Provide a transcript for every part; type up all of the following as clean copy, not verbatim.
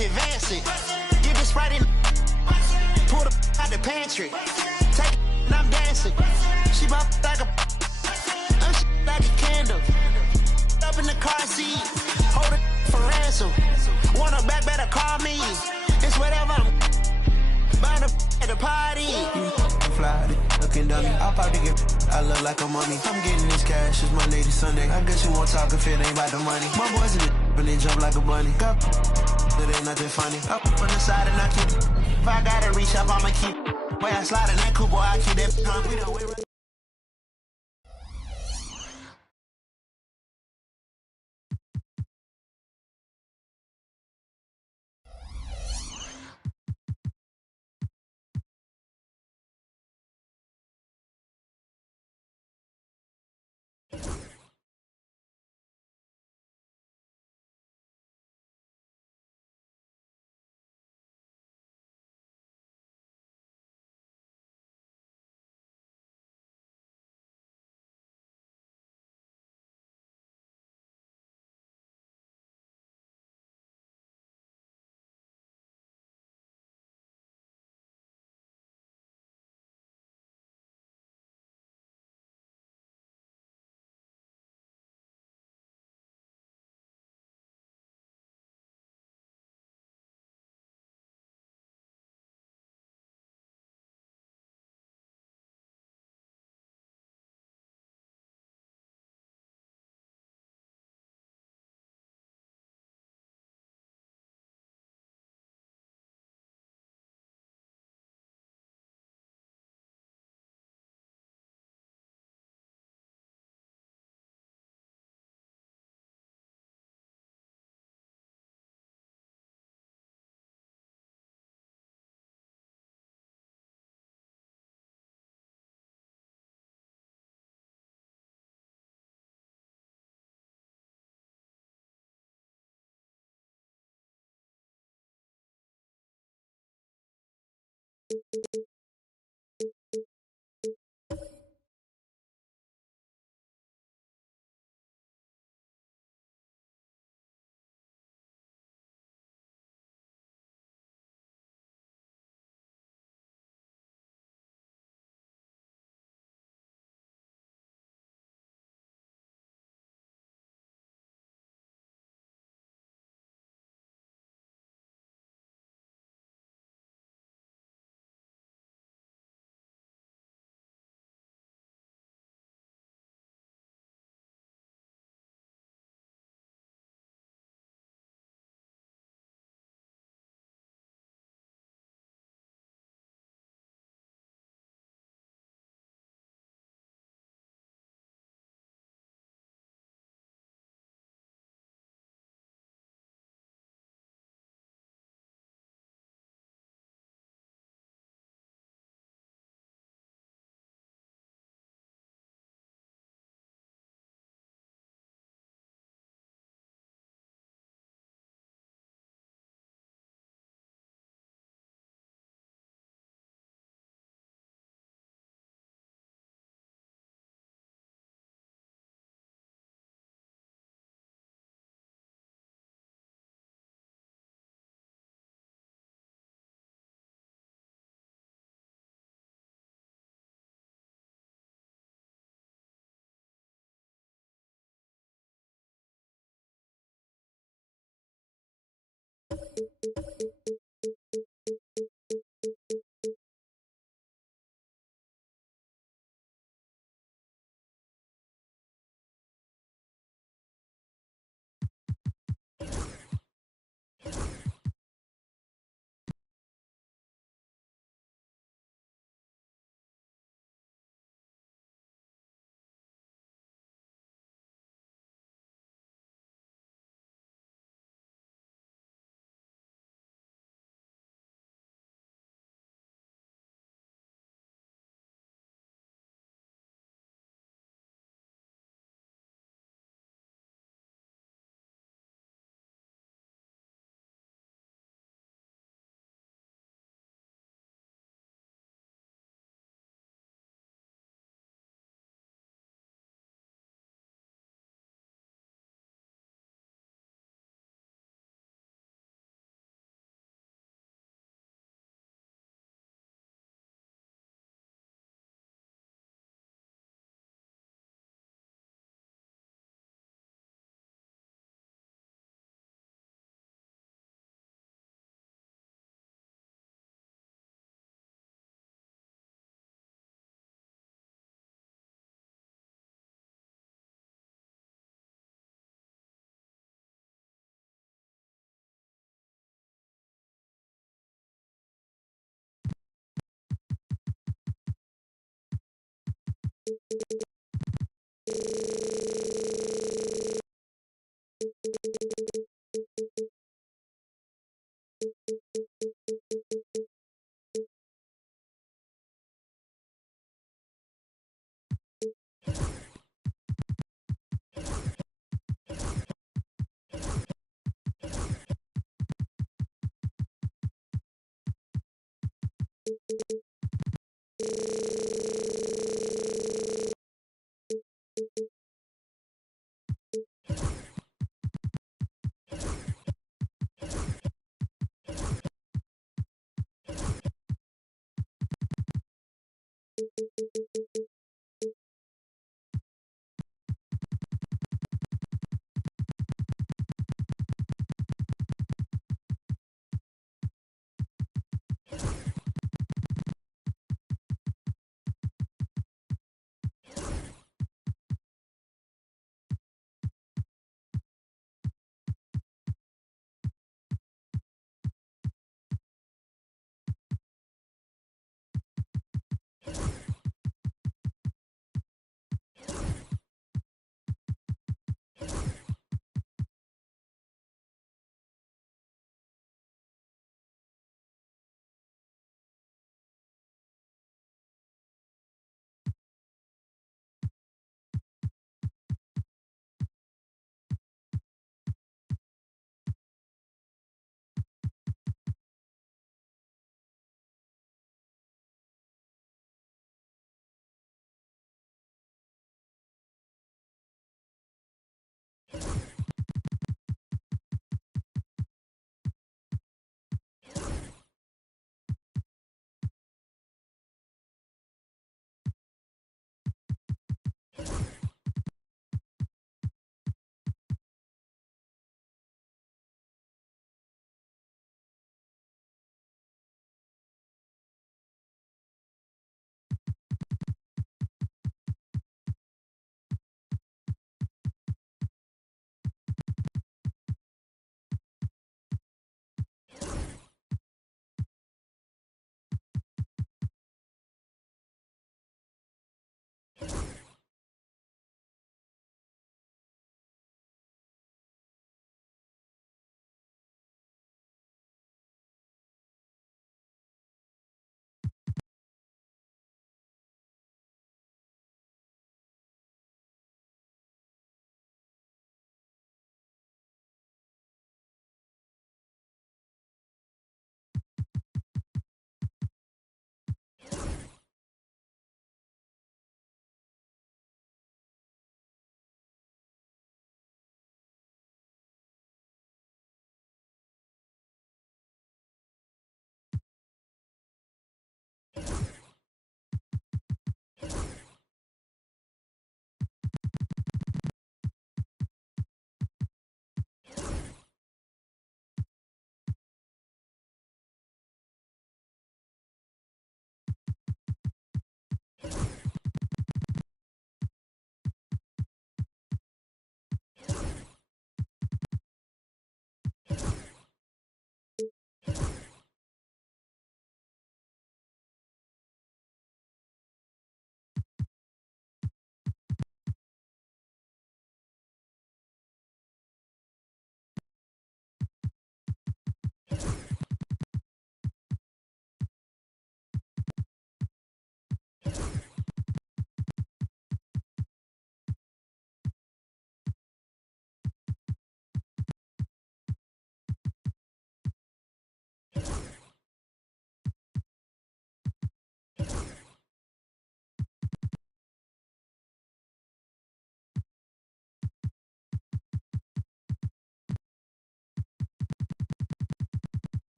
shit fancy. Get the Sprite in, pull the out the pantry. Take and I'm dancing. She bop like a, I'm like a candle. Up in the car seat, hold it for ransom. Want her back, better call me. It's whatever. I'm bound to at the party. You fly, looking dummy. I'll probably get. I look like a mummy. I'm getting this cash. It's Monday to Sunday. I guess you won't talk if it ain't about the money. My boys in the when they jump like a bunny. Got it ain't nothing funny. Up on the side and I keep. If I gotta reach up, I'ma keep. Way I slide in that cool boy, I keep that drunk. We don't wait.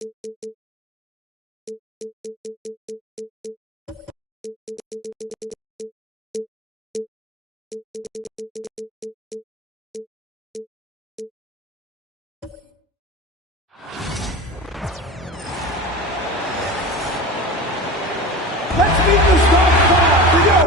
Let's meet the Storm Cloud. We go.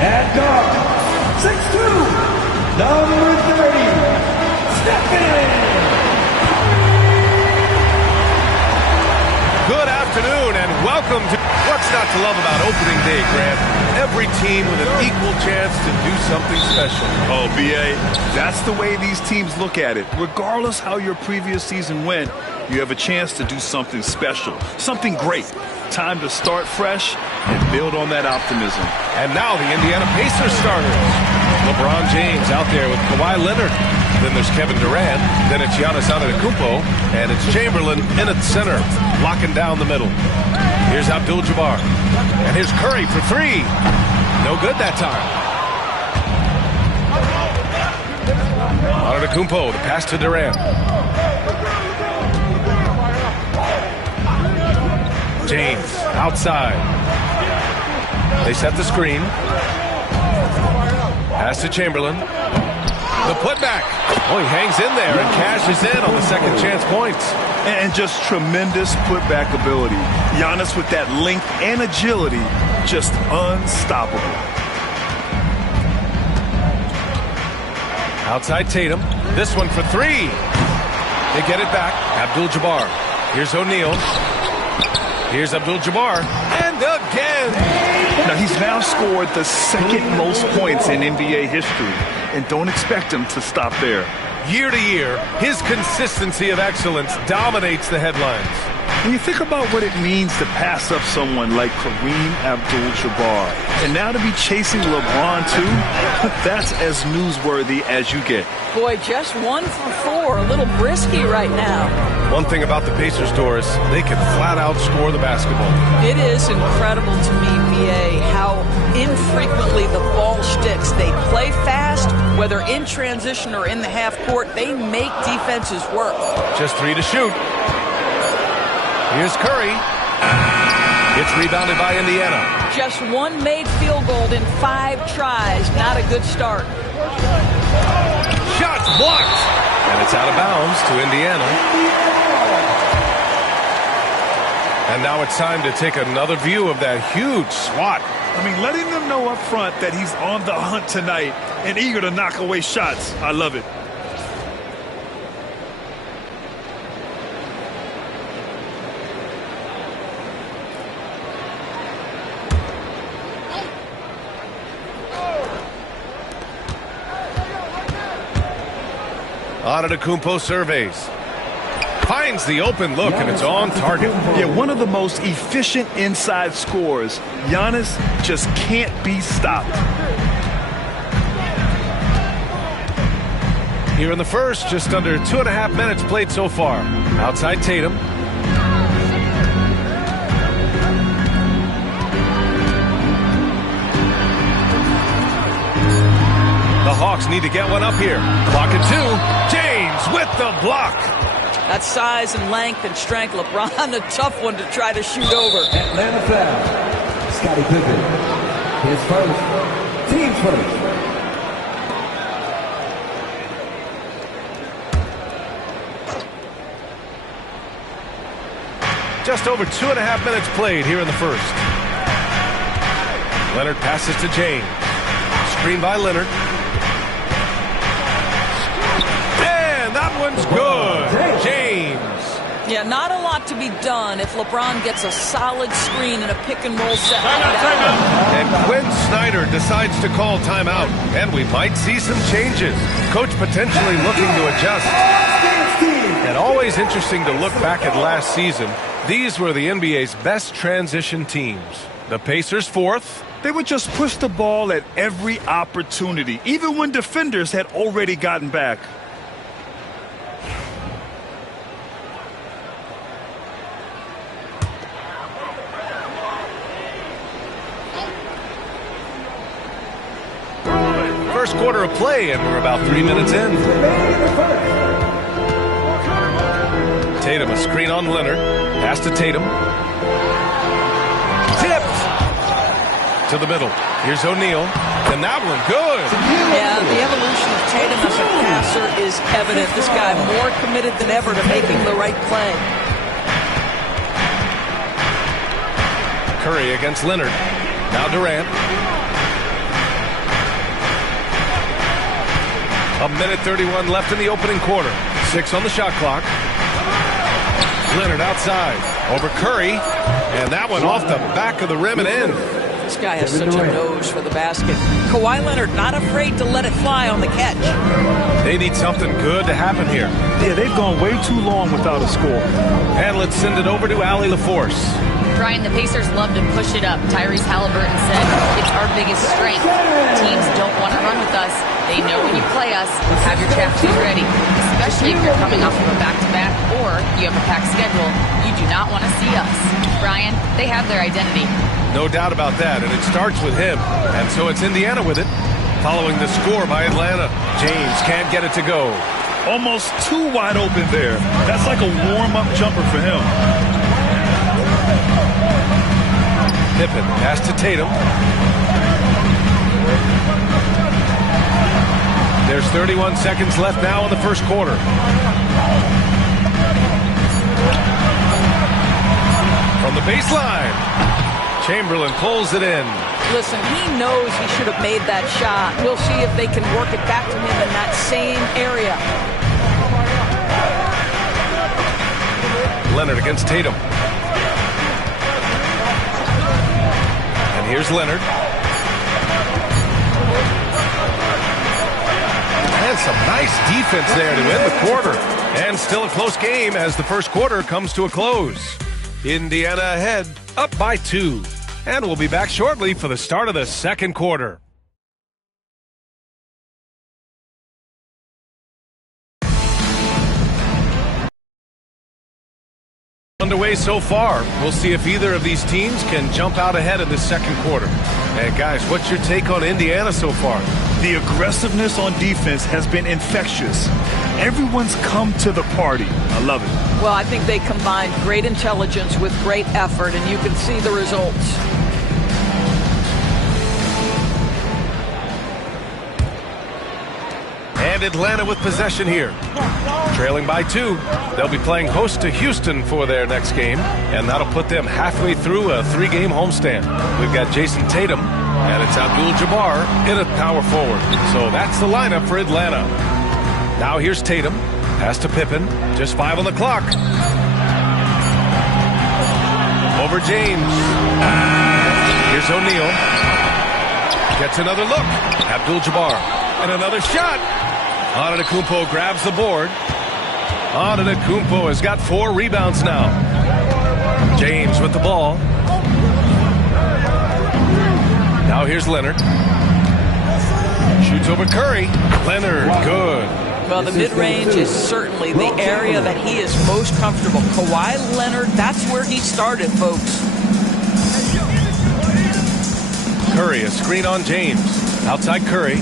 And guard, 6'2", number 30, Stephen. Good afternoon and welcome to What's Not to Love About Opening Day, Grant. Every team with an equal chance to do something special. Oh, B.A., that's the way these teams look at it. Regardless how your previous season went, you have a chance to do something special, something great. Time to start fresh and build on that optimism. And now the Indiana Pacers starters. LeBron James out there with Kawhi Leonard. Then there's Kevin Durant. Then it's Giannis Antetokounmpo. And it's Chamberlain in at center, locking down the middle. Here's Abdul-Jabbar. And here's Curry for three. No good that time. Antetokounmpo, the pass to Durant. James, outside. They set the screen. Pass to Chamberlain. The putback. Oh, he hangs in there and cashes in on the second chance points. And just tremendous putback ability. Giannis with that length and agility, just unstoppable. Outside Tatum. This one for three. They get it back. Abdul-Jabbar. Here's O'Neal. Here's Abdul-Jabbar, and again! Now, he's now scored the second most points in NBA history, and don't expect him to stop there. Year to year, his consistency of excellence dominates the headlines. When you think about what it means to pass up someone like Kareem Abdul-Jabbar, and now to be chasing LeBron too, that's as newsworthy as you get. Boy, just 1 for 4, a little brisky right now. One thing about the Pacers, Doris, they can flat out score the basketball. It is incredible to me, B.A., how infrequently the ball sticks. They play fast, whether in transition or in the half court, they make defenses work. Just 3 to shoot. Here's Curry. It's rebounded by Indiana. Just one made field goal in 5 tries. Not a good start. Shots blocked. And it's out of bounds to Indiana. And now it's time to take another view of that huge swat. I mean, letting them know up front that he's on the hunt tonight and eager to knock away shots. I love it. Antetokounmpo surveys. Finds the open look, and it's on target. Yeah, one of the most efficient inside scorers. Giannis just can't be stopped. Here in the first, just under 2.5 minutes played so far. Outside Tatum. The Hawks need to get one up here. Clock at 2. James with the block. That size and length and strength. LeBron, a tough one to try to shoot over. Atlanta foul. Scottie Pippen. His first. Team's first. Just over 2.5 minutes played here in the first. Leonard passes to James. Screen by Leonard. And that one's good. James. Yeah, not a lot to be done if LeBron gets a solid screen and a pick-and-roll set like that. And Quinn Snyder decides to call timeout. And we might see some changes. Coach potentially looking to adjust. And always interesting to look back at last season. These were the NBA's best transition teams. The Pacers 4th. They would just push the ball at every opportunity, even when defenders had already gotten back. First quarter of play, and we're about 3 minutes in. Tatum, a screen on Leonard. Pass to Tatum. Tipped to the middle. Here's O'Neal. And that one, good. Yeah, the evolution of Tatum as a passer is evident. This guy more committed than ever to making the right play. Curry against Leonard. Now Durant. 1:31 left in the opening quarter. 6 on the shot clock. Leonard outside. Over Curry. And that one off the back of the rim and in. This guy has such a nose for the basket. Kawhi Leonard not afraid to let it fly on the catch. They need something good to happen here. Yeah, they've gone way too long without a score. And let's send it over to Allie LaForce. Brian, the Pacers love to push it up. Tyrese Halliburton said it's our biggest strength. Teams don't want to run with us. They know when you play us, have your trap shoes ready. Especially if you're coming off of a back-to-back or you have a packed schedule. You do not want to see us. Brian, they have their identity. No doubt about that, and it starts with him. And so it's Indiana with it, following the score by Atlanta. James can't get it to go. Almost too wide open there. That's like a warm-up jumper for him. Pippen, pass to Tatum. There's 31 seconds left now in the first quarter. From the baseline, Chamberlain pulls it in. Listen, he knows he should have made that shot. We'll see if they can work it back to him in that same area. Leonard against Tatum. And here's Leonard. And some nice defense there to end the quarter. And still a close game as the first quarter comes to a close. Indiana ahead, up by 2. And we'll be back shortly for the start of the second quarter. Underway so far. We'll see if either of these teams can jump out ahead in the second quarter. And guys, what's your take on Indiana so far? The aggressiveness on defense has been infectious. Everyone's come to the party. I love it. Well, I think they combined great intelligence with great effort, and you can see the results. And Atlanta with possession here. Trailing by 2. They'll be playing host to Houston for their next game, and that'll put them halfway through a 3-game homestand. We've got Jason Tatum, and it's Abdul-Jabbar in at power forward. So that's the lineup for Atlanta. Now here's Tatum. Pass to Pippen. Just 5 on the clock. Over James. Here's O'Neal. Gets another look. Abdul-Jabbar. And another shot. Antetokounmpo grabs the board. Antetokounmpo has got 4 rebounds now. James with the ball. Now here's Leonard. Shoots over Curry. Leonard, good. Well, the mid-range is certainly the area that he is most comfortable. Kawhi Leonard, that's where he started, folks. Curry, a screen on James. Outside Curry.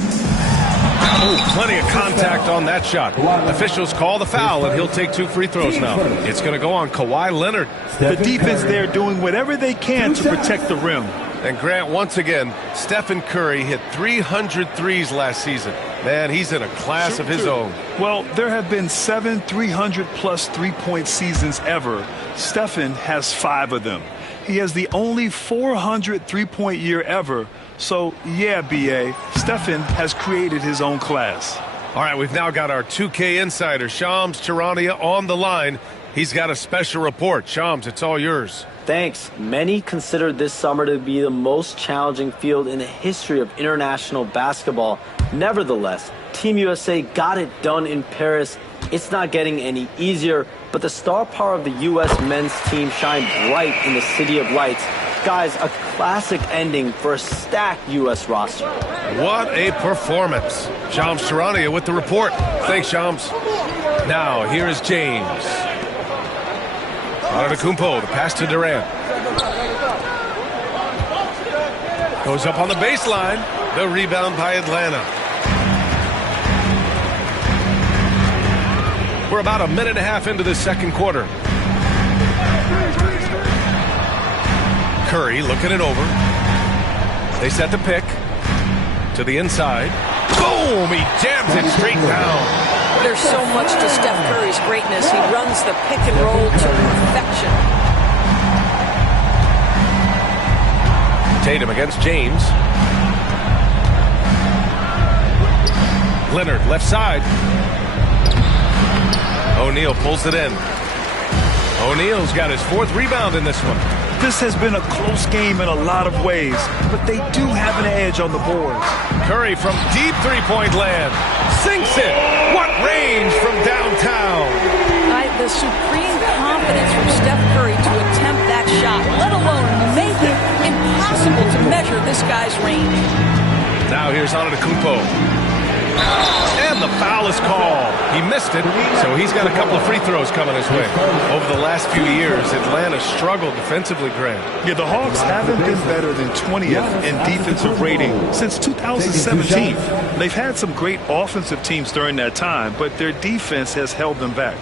Oh, plenty of contact on that shot. Officials call the foul, and he'll take 2 free throws now. It's going to go on Kawhi Leonard. The defense there doing whatever they can to protect the rim. And Grant, once again, Stephen Curry hit 300 threes last season. Man, he's in a class of his own. Well, there have been 7 300-plus three-point seasons ever. Stephen has 5 of them. He has the only 400 three-point year ever. So, yeah, B.A., Stephen has created his own class. All right, we've now got our 2K insider, Shams Charania, on the line. He's got a special report. Shams, it's all yours. Thanks. Many consider this summer to be the most challenging field in the history of international basketball. Nevertheless, Team USA got it done in Paris. It's not getting any easier, but the star power of the U.S. men's team shined bright in the City of Lights. Guys, a classic ending for a stacked U.S. roster. What a performance. Shams Charania with the report. Thanks, Shams. Now, here is James. Antetokounmpo, the pass to Durant. Goes up on the baseline. The rebound by Atlanta. We're about a minute and a half into the second quarter. Curry looking it over. They set the pick to the inside. Boom! He jams it straight down. There's so much to Steph Curry's greatness. He runs the pick and roll to perfection. Tatum against James. Leonard, left side. O'Neal pulls it in. O'Neal's got his 4th rebound in this one. This has been a close game in a lot of ways, but they do have an edge on the boards. Curry from deep three-point land. Sinks it. What range from downtown. The supreme confidence from Steph Curry to attempt that shot, let alone make it impossible to measure this guy's range. Now here's Antetokounmpo. And the foul is called. He missed it, so he's got a couple of free throws coming his way. Over the last few years, Atlanta struggled defensively, Grant. Yeah, the Hawks haven't been better than 20th in defensive rating since 2017. They've had some great offensive teams during that time, but their defense has held them back.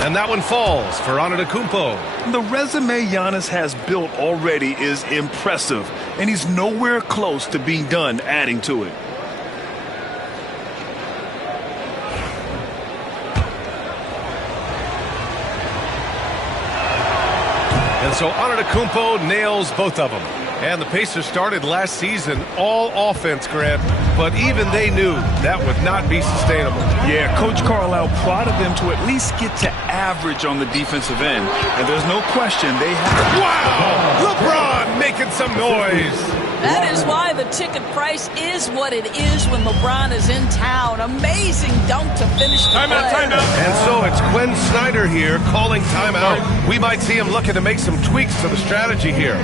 And that one falls for Antetokounmpo. The resume Giannis has built already is impressive, and he's nowhere close to being done adding to it. And so Antetokounmpo nails both of them. And the Pacers started last season all offense, Grant, but even they knew that would not be sustainable. Yeah, Coach Carlisle prodded them to at least get to average on the defensive end. And there's no question they have. Wow! LeBron making some noise. That is why the ticket price is what it is when LeBron is in town. Amazing dunk to finish the play. Timeout. And so it's Quinn Snyder here calling timeout. We might see him looking to make some tweaks to the strategy here.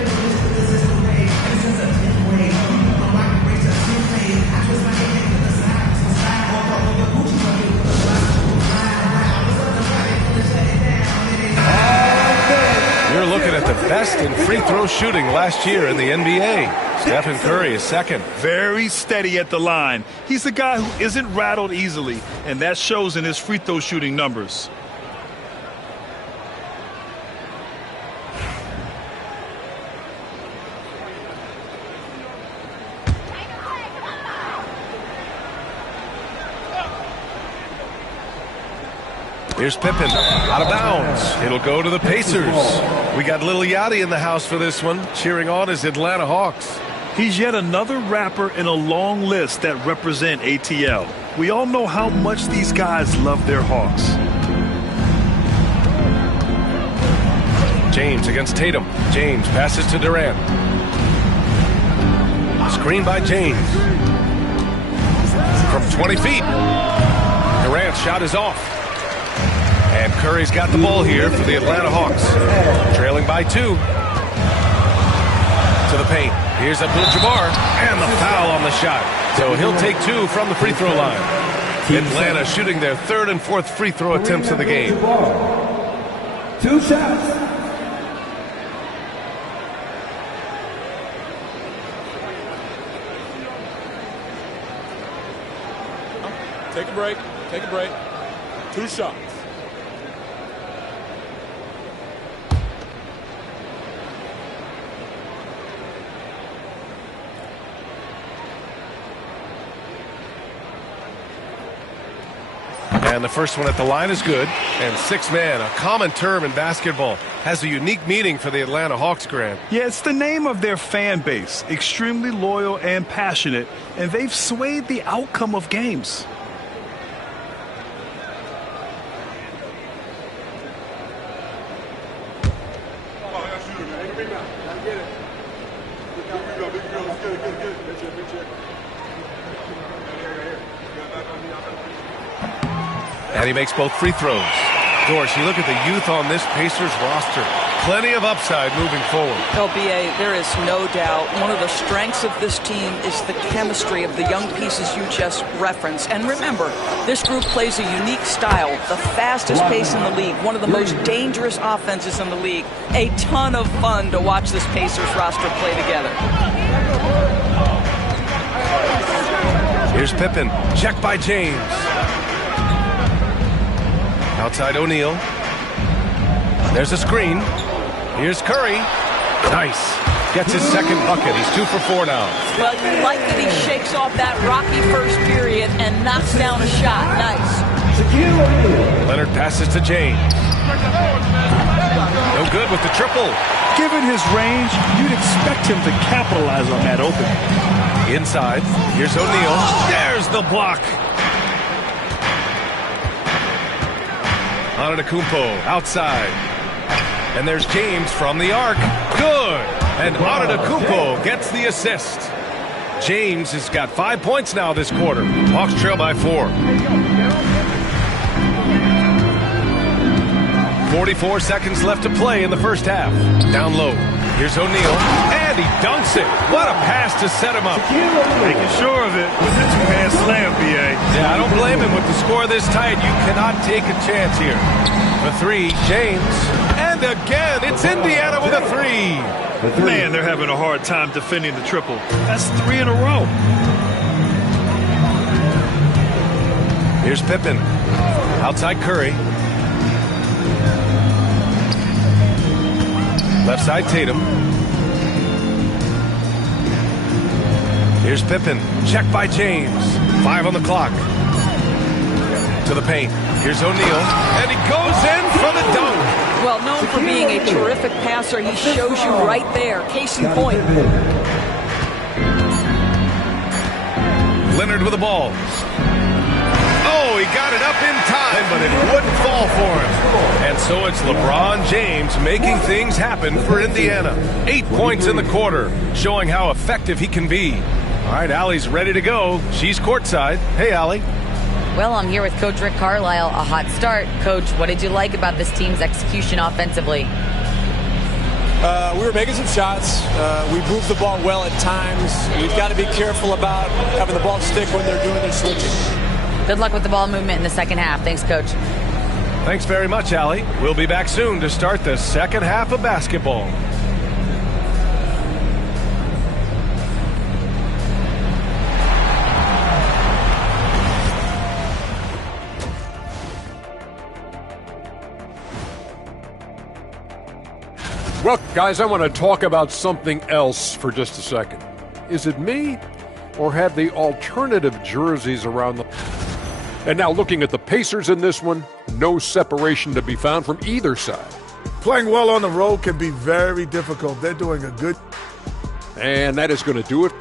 had the best in free throw shooting last year in the NBA. Stephen Curry is second. Very steady at the line. He's a guy who isn't rattled easily, and that shows in his free throw shooting numbers. Here's Pippen, out of bounds. It'll go to the Pacers. We got Lil Yachty in the house for this one, cheering on his Atlanta Hawks. He's yet another rapper in a long list that represent ATL. We all know how much these guys love their Hawks. James against Tatum. James passes to Durant. Screen by James. From 20 feet. Durant's shot is off. And Curry's got the ball here for the Atlanta Hawks. Trailing by 2. To the paint. Here's Abdul-Jabbar. And the foul on the shot. So he'll take 2 from the free throw line. Atlanta shooting their 3rd and 4th free throw attempts of the game. 2 shots. Take a break. Take a break. 2 shots. And the first one at the line is good. And 6-man, a common term in basketball, has a unique meaning for the Atlanta Hawks, Grant. Yeah, it's the name of their fan base. Extremely loyal and passionate. And they've swayed the outcome of games. And he makes both free throws. Doris, you look at the youth on this Pacers roster. Plenty of upside moving forward. LBA, there is no doubt one of the strengths of this team is the chemistry of the young pieces you just referenced. And remember, this group plays a unique style, the fastest pace in the league, one of the most dangerous offenses in the league. A ton of fun to watch this Pacers roster play together. Here's Pippen. Check by James. Outside O'Neal. There's a screen. Here's Curry. Nice. Gets his second bucket. He's 2 for 4 now. Well, you like that he shakes off that rocky first period and knocks down a shot. Nice. Leonard passes to James. No good with the triple. Given his range, you'd expect him to capitalize on that opening. Inside. Here's O'Neal. There's the block. Antetokounmpo outside. And there's James from the arc. Good. And Antetokounmpo gets the assist. James has got 5 points now this quarter. Hawks trail by 4. 44 seconds left to play in the first half. Down low. Here's O'Neal. And he dunks it. What a pass to set him up. Making sure of it with the 2-man slam, BA. Yeah, I don't blame him. With the score this tight, you cannot take a chance here. The 3, James. And again, it's Indiana with a 3. Man, they're having a hard time defending the triple. That's 3 in a row. Here's Pippen. Outside Curry. Left side Tatum. Here's Pippen. Check by James. 5 on the clock. To the paint. Here's O'Neal. And he goes in for the dunk. Well, known for being a terrific passer, he shows you right there. Case in point. Leonard with the ball. Oh, he got it up in time, but it wouldn't fall for him. And so it's LeBron James making things happen for Indiana. 8 points in the quarter, showing how effective he can be. All right, Allie's ready to go. She's courtside. Hey, Allie. Well, I'm here with Coach Rick Carlisle. A hot start. Coach, what did you like about this team's execution offensively? We were making some shots. We moved the ball well at times. We've got to be careful about having the ball stick when they're doing their switching. Good luck with the ball movement in the second half. Thanks, Coach. Thanks very much, Allie. We'll be back soon to start the second half of basketball. Well, guys, I want to talk about something else for just a second. Is it me, or have the alternative jerseys around the... And now looking at the Pacers in this one, no separation to be found from either side. Playing well on the road can be very difficult. They're doing a good... And that is going to do it.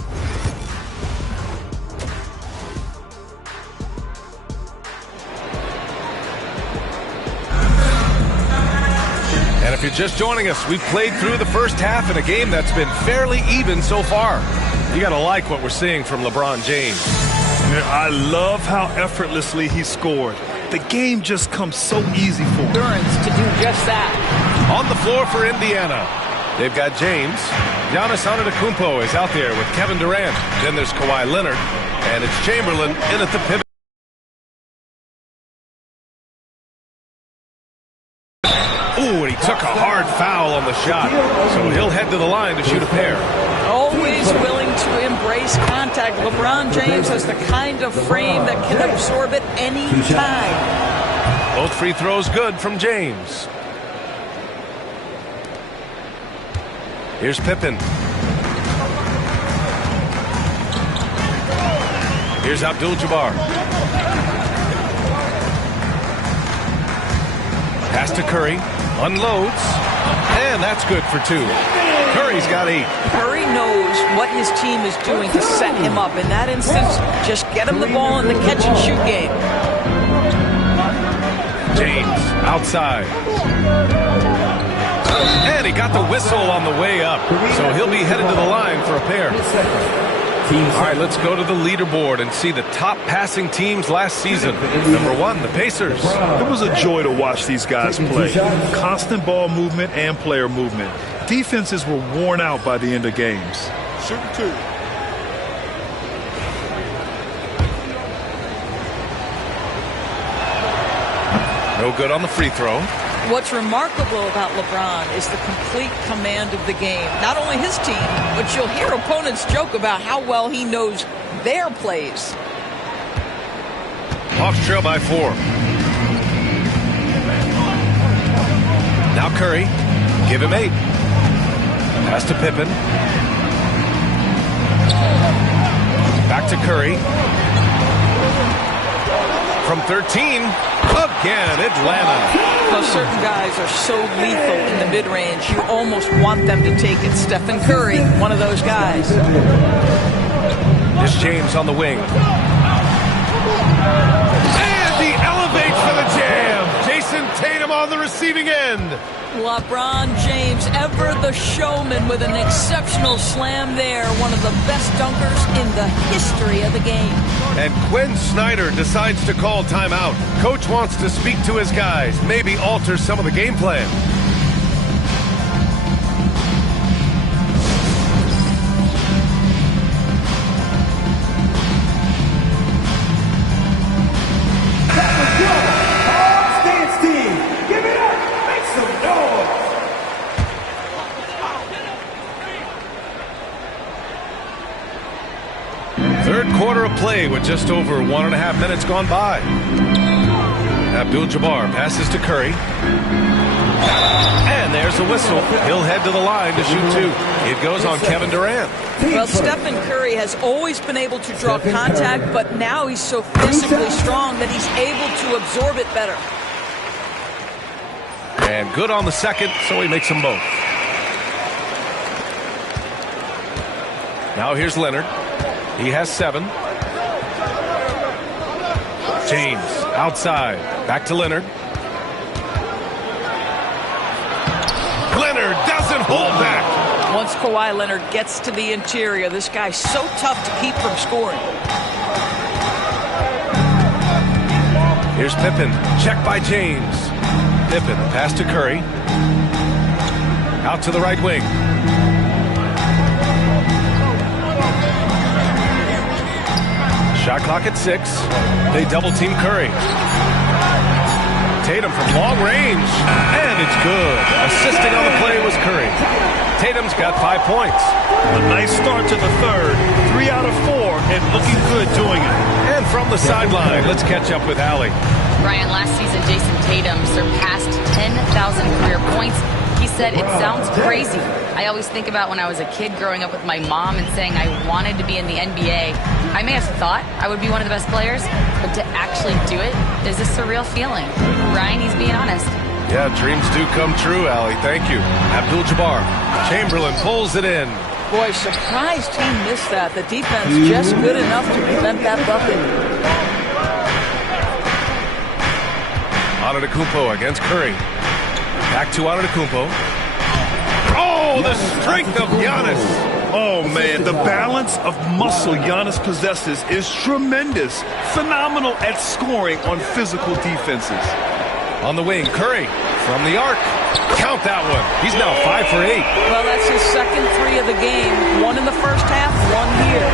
And if you're just joining us, we've played through the first half in a game that's been fairly even so far. You got to like what we're seeing from LeBron James. I love how effortlessly he scored. The game just comes so easy for him. Endurance to do just that. On the floor for Indiana, they've got James. Giannis Antetokounmpo is out there with Kevin Durant. Then there's Kawhi Leonard, and it's Chamberlain in at the pivot. Ooh, and he took a hard foul on the shot. So he'll head to the line to shoot a pair. Always willing to embrace contact. LeBron James has the kind of frame that can absorb it any time. Both free throws good from James. Here's Pippen. Here's Abdul-Jabbar. Pass to Curry. Unloads. And that's good for two. Curry's got 8. Curry knows what his team is doing to set him up. In that instance, just get him the ball in the catch-and-shoot game. James outside. And he got the whistle on the way up. So he'll be headed to the line for a pair. All right, let's go to the leaderboard and see the top passing teams last season. Number 1, the Pacers. It was a joy to watch these guys play. Constant ball movement and player movement. Defenses were worn out by the end of games. Shooting 2. No good on the free throw. What's remarkable about LeBron is the complete command of the game. Not only his team, but you'll hear opponents joke about how well he knows their plays. Hawks trail by 4. Now Curry. Give him 8. Pass to Pippen. Back to Curry. From 13. Again, Atlanta. Those certain guys are so lethal in the mid-range, you almost want them to take it. Stephen Curry, one of those guys. Here's James on the wing. And he elevates for the jam. Jason Tatum on the receiving end. LeBron James, ever the showman, with an exceptional slam there. One of the best dunkers in the history of the game. And Quinn Snyder decides to call timeout. Coach wants to speak to his guys, maybe alter some of the game plan. Third quarter of play with just over 1.5 minutes gone by. Abdul-Jabbar passes to Curry. And there's the whistle. He'll head to the line to shoot 2. It goes on Kevin Durant. Well, Stephen Curry has always been able to draw contact, but now he's so physically strong that he's able to absorb it better. And good on the second, so he makes them both. Now here's Leonard. He has 7. James outside. Back to Leonard. Leonard doesn't hold back. Once Kawhi Leonard gets to the interior, this guy's so tough to keep from scoring. Here's Pippen. Check by James. Pippen, pass to Curry. Out to the right wing. Shot clock at 6. They double team Curry. Tatum from long range, and it's good. Assisting on the play was Curry. Tatum's got 5 points. A nice start to the third. 3 out of 4, and looking good doing it. And from the sideline, let's catch up with Allie. Ryan, last season, Jason Tatum surpassed 10,000 career points. He said, it sounds crazy. I always think about when I was a kid growing up with my mom and saying I wanted to be in the NBA. I may have thought I would be one of the best players, but to actually do it is a surreal feeling. Ryan, he's being honest. Yeah, dreams do come true, Allie. Thank you. Abdul-Jabbar. Chamberlain pulls it in. Boy, surprised he missed that. The defense just good enough to prevent that bucket. Antetokounmpo against Curry. Back to Antetokounmpo. Oh, the strength of Giannis. Oh, man, the balance of muscle Giannis possesses is tremendous. Phenomenal at scoring on physical defenses. On the wing, Curry from the arc. Count that one. He's now 5 for 8. Well, that's his second 3 of the game. 1 in the first half, 1 here.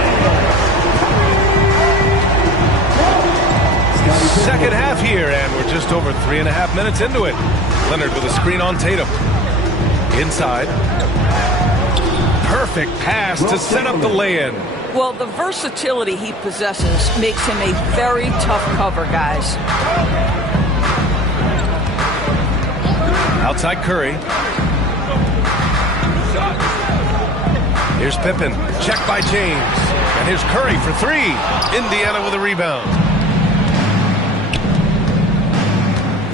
Second half here, and we're just over 3.5 minutes into it. Leonard with a screen on Tatum. Inside. Perfect pass to set up the lay-in. Well, the versatility he possesses makes him a very tough cover, guys. Outside Curry. Here's Pippen. Check by James. And here's Curry for 3. Indiana with a rebound.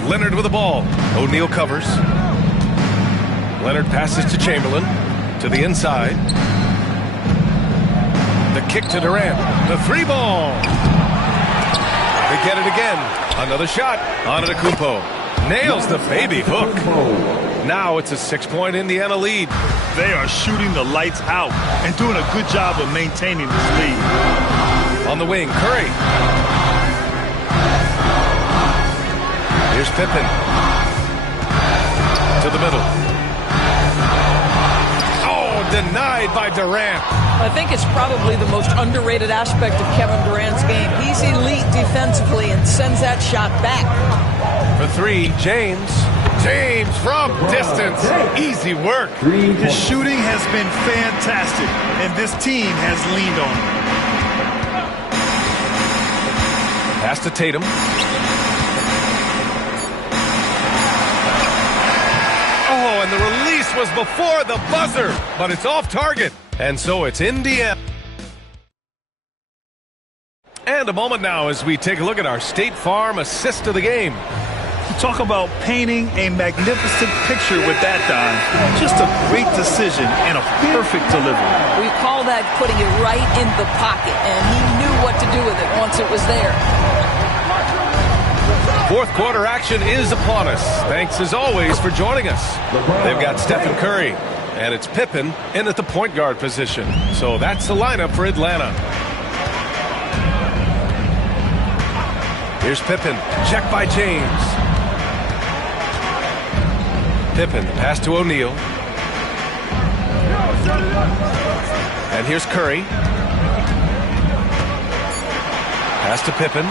Leonard with the ball. O'Neal covers. Leonard passes to Chamberlain. To the inside. The kick to Durant. The 3-ball. They get it again. Another shot. Antetokounmpo. Nails the baby hook. Now it's a 6-point Indiana lead. They are shooting the lights out and doing a good job of maintaining this lead. On the wing, Curry. Here's Pippen. To the middle. Oh, denied by Durant. I think it's probably the most underrated aspect of Kevin Durant's game. He's elite defensively and sends that shot back. For 3, James. James from distance. Easy work. His shooting has been fantastic, and this team has leaned on him. Pass to Tatum. Oh, and the release was before the buzzer, but it's off target. And so it's Indiana. And a moment now as we take a look at our State Farm assist of the game. Talk about painting a magnificent picture with that dime. Just a great decision and a perfect delivery. We call that putting it right in the pocket, and he knew what to do with it once it was there. Fourth quarter action is upon us. Thanks as always for joining us. They've got Stephen Curry, and it's Pippen in at the point guard position. So that's the lineup for Atlanta. Here's Pippen. Check by James. Pippen, pass to O'Neal. And here's Curry. Pass to Pippen.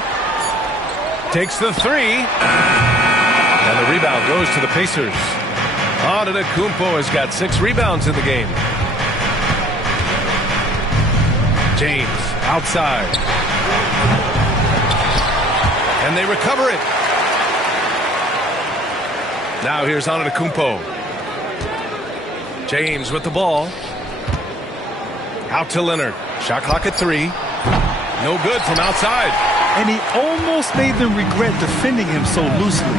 Takes the 3. And the rebound goes to the Pacers. Antetokounmpo has got 6 rebounds in the game. James, outside. And they recover it. Now here's Antetokounmpo. James with the ball. Out to Leonard. Shot clock at 3. No good from outside. And he almost made them regret defending him so loosely.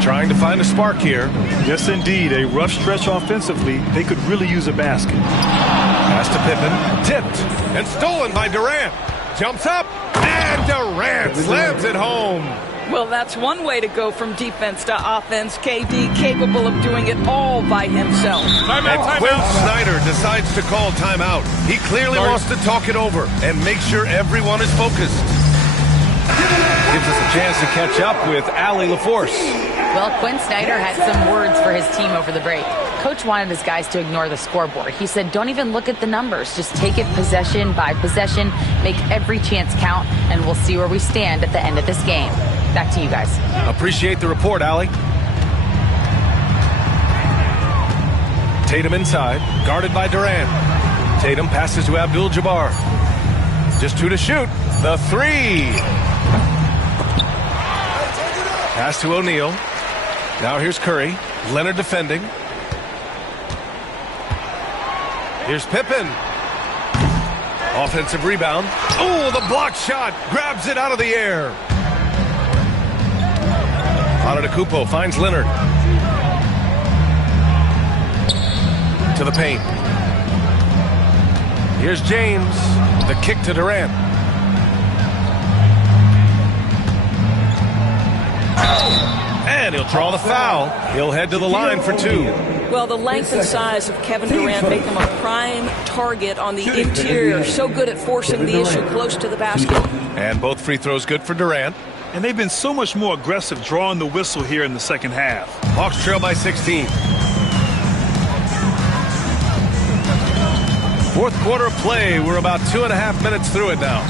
Trying to find a spark here. Yes, indeed. A rough stretch offensively. They could really use a basket. Pass to Pippen. Tipped and stolen by Durant. Jumps up. And Durant slams it home. Well, that's one way to go from defense to offense. KD capable of doing it all by himself. And Quinn Snyder decides to call timeout. He clearly wants to talk it over and make sure everyone is focused. Gives us a chance to catch up with Allie LaForce. Well, Quinn Snyder had some words for his team over the break. Coach wanted his guys to ignore the scoreboard. He said, don't even look at the numbers. Just take it possession by possession, make every chance count, and we'll see where we stand at the end of this game. Back to you guys. Appreciate the report, Allie. Tatum inside, guarded by Durant. Tatum passes to Abdul-Jabbar. Just 2 to shoot. The 3. Pass to O'Neal. Now here's Curry. Leonard defending. Here's Pippen. Offensive rebound. Oh, the block shot. Grabs it out of the air. Antetokounmpo finds Leonard. To the paint. Here's James. The kick to Durant. And he'll draw the foul. He'll head to the line for 2. Well, the length and size of Kevin Durant make him a prime target on the interior. So good at forcing the issue close to the basket. And both free throws good for Durant. And they've been so much more aggressive drawing the whistle here in the second half. Hawks trail by 16. Fourth quarter of play. We're about 2.5 minutes through it now.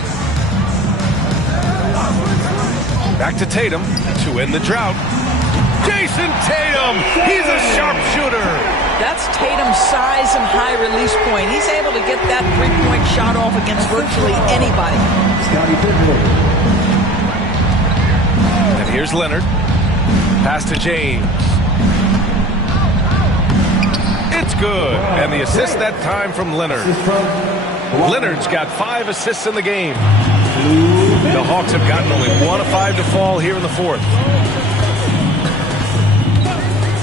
Back to Tatum to end the drought. Jason Tatum! He's a sharpshooter! That's Tatum's size and high release point. He's able to get that three-point shot off against virtually anybody. And here's Leonard. Pass to James. It's good. And the assist that time from Leonard. Leonard's got 5 assists in the game. The Hawks have gotten only 1 of 5 to fall here in the fourth.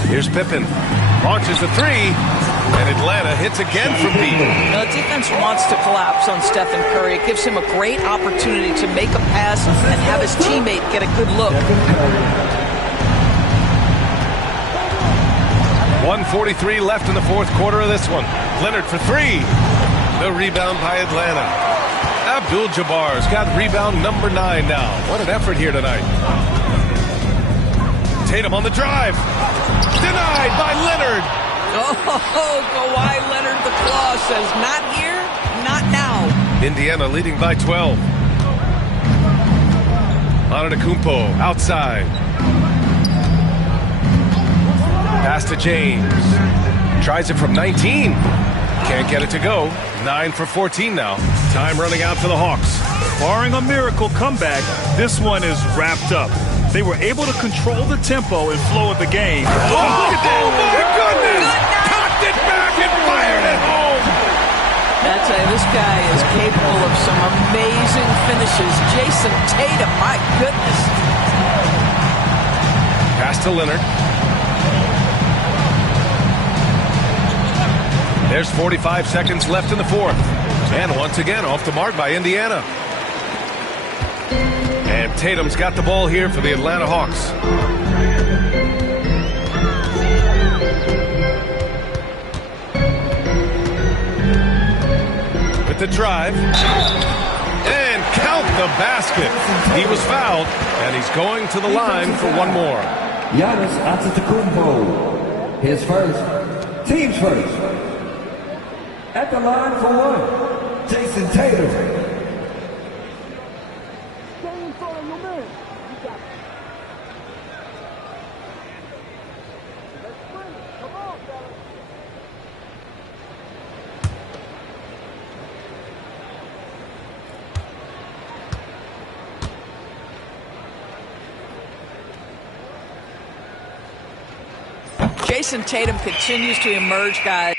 Here's Pippen. Launches a 3. And Atlanta hits again from deep. The defense wants to collapse on Stephen Curry. It gives him a great opportunity to make a pass and have his teammate get a good look. 1:43 left in the fourth quarter of this one. Leonard for 3. The rebound by Atlanta. Abdul-Jabbar's got rebound number 9 now. What an effort here tonight. Tatum on the drive. Denied by Leonard. Oh, Kawhi Leonard, the claw says, not here, not now. Indiana leading by 12. Antetokounmpo outside. Pass to James. Tries it from 19. Can't get it to go. 9 for 14 now. Time running out for the Hawks. Barring a miracle comeback, this one is wrapped up. They were able to control the tempo and flow of the game. Oh, look at that. Oh, my goodness. Cocked it back and fired it home. I tell you, this guy is capable of some amazing finishes. Jason Tatum, my goodness. Pass to Leonard. There's 45 seconds left in the fourth. And once again, off the mark by Indiana. And Tatum's got the ball here for the Atlanta Hawks. With the drive. And count the basket. He was fouled, and he's going to the line for one more. Giannis Antetokounmpo. His first. Team's first. At the line for 1, Jason Tatum. Jason Tatum continues to emerge, guys.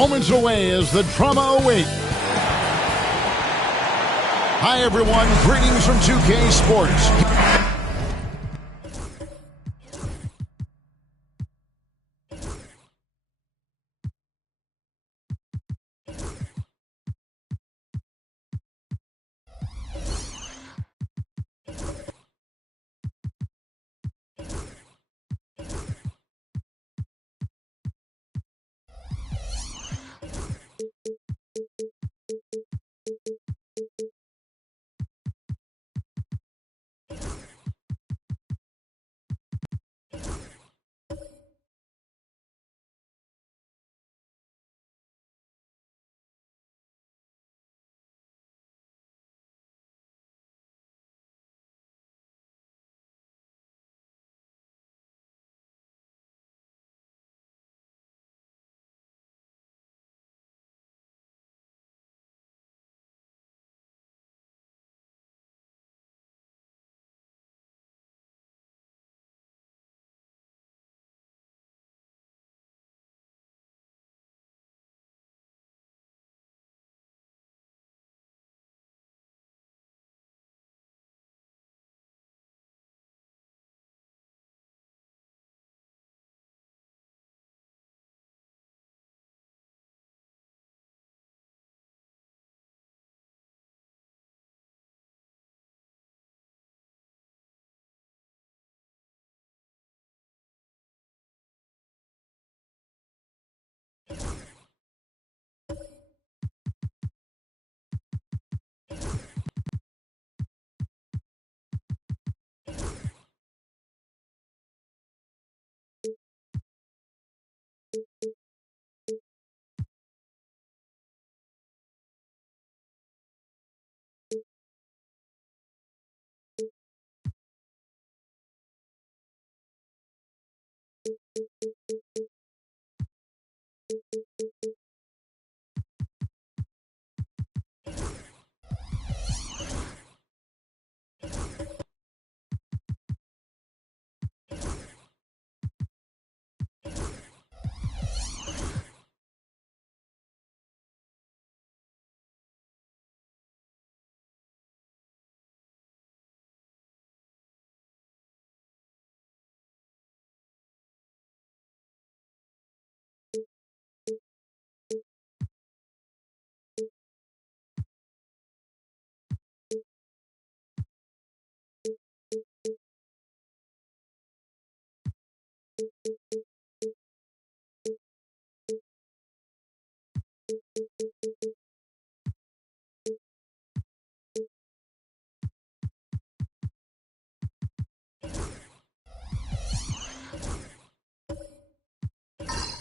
Moments away as the drama awaits. Hi, everyone. Greetings from 2K Sports.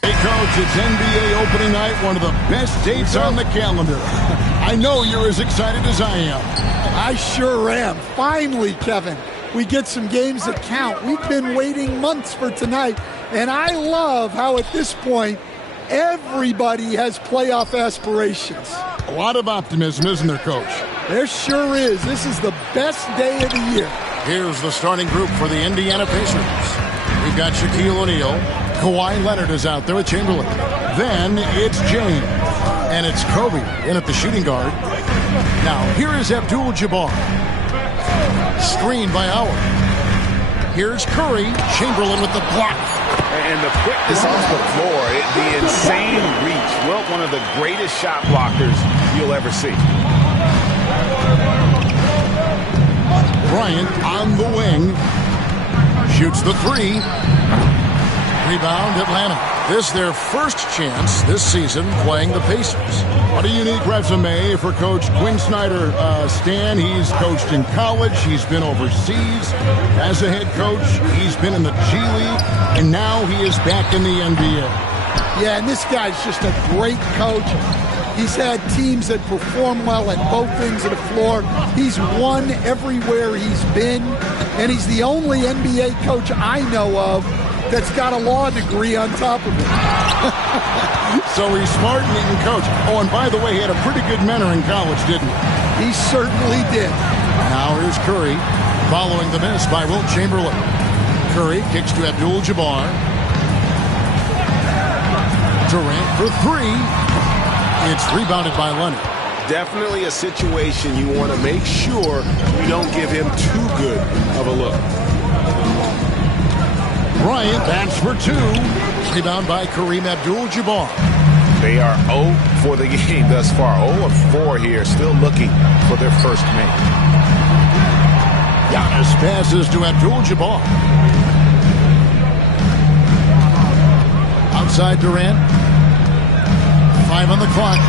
Hey, Coach, it's NBA opening night, one of the best dates on the calendar. I know you're as excited as I am. I sure am. Finally, Kevin, we get some games that count. We've been waiting months for tonight, and I love how at this point, everybody has playoff aspirations. A lot of optimism, isn't there, Coach? There sure is. This is the best day of the year. Here's the starting group for the Indiana Pacers. We've got Shaquille O'Neal. Kawhi Leonard is out there with Chamberlain. Then it's James. And it's Kobe in at the shooting guard. Now, here is Abdul-Jabbar. Screened by Howard. Here's Curry. Chamberlain with the block. And the quickness off the floor, the insane reach. Well, one of the greatest shot blockers you'll ever see. Bryant on the wing. Shoots the three. Rebound, Atlanta. This their first chance this season playing the Pacers. What a unique resume for Coach Quinn Snyder. Stan, he's coached in college. He's been overseas as a head coach. He's been in the G League, and now he is back in the NBA. Yeah, and this guy's just a great coach. He's had teams that perform well at both ends of the floor. He's won everywhere he's been, and he's the only NBA coach I know of that's got a law degree on top of it. So he's smart and he can coach. Oh, and by the way, he had a pretty good mentor in college, didn't he? He certainly did. Now here's Curry, following the miss by Wilt Chamberlain. Curry kicks to Abdul-Jabbar. Durant for three. It's rebounded by Leonard. Definitely a situation you want to make sure you don't give him too good of a look. Bryant bats for two. Rebound by Kareem Abdul-Jabbar. They are 0 for the game thus far. 0 of 4 here, still looking for their first make. Giannis passes to Abdul-Jabbar. Outside Durant. 5 on the clock.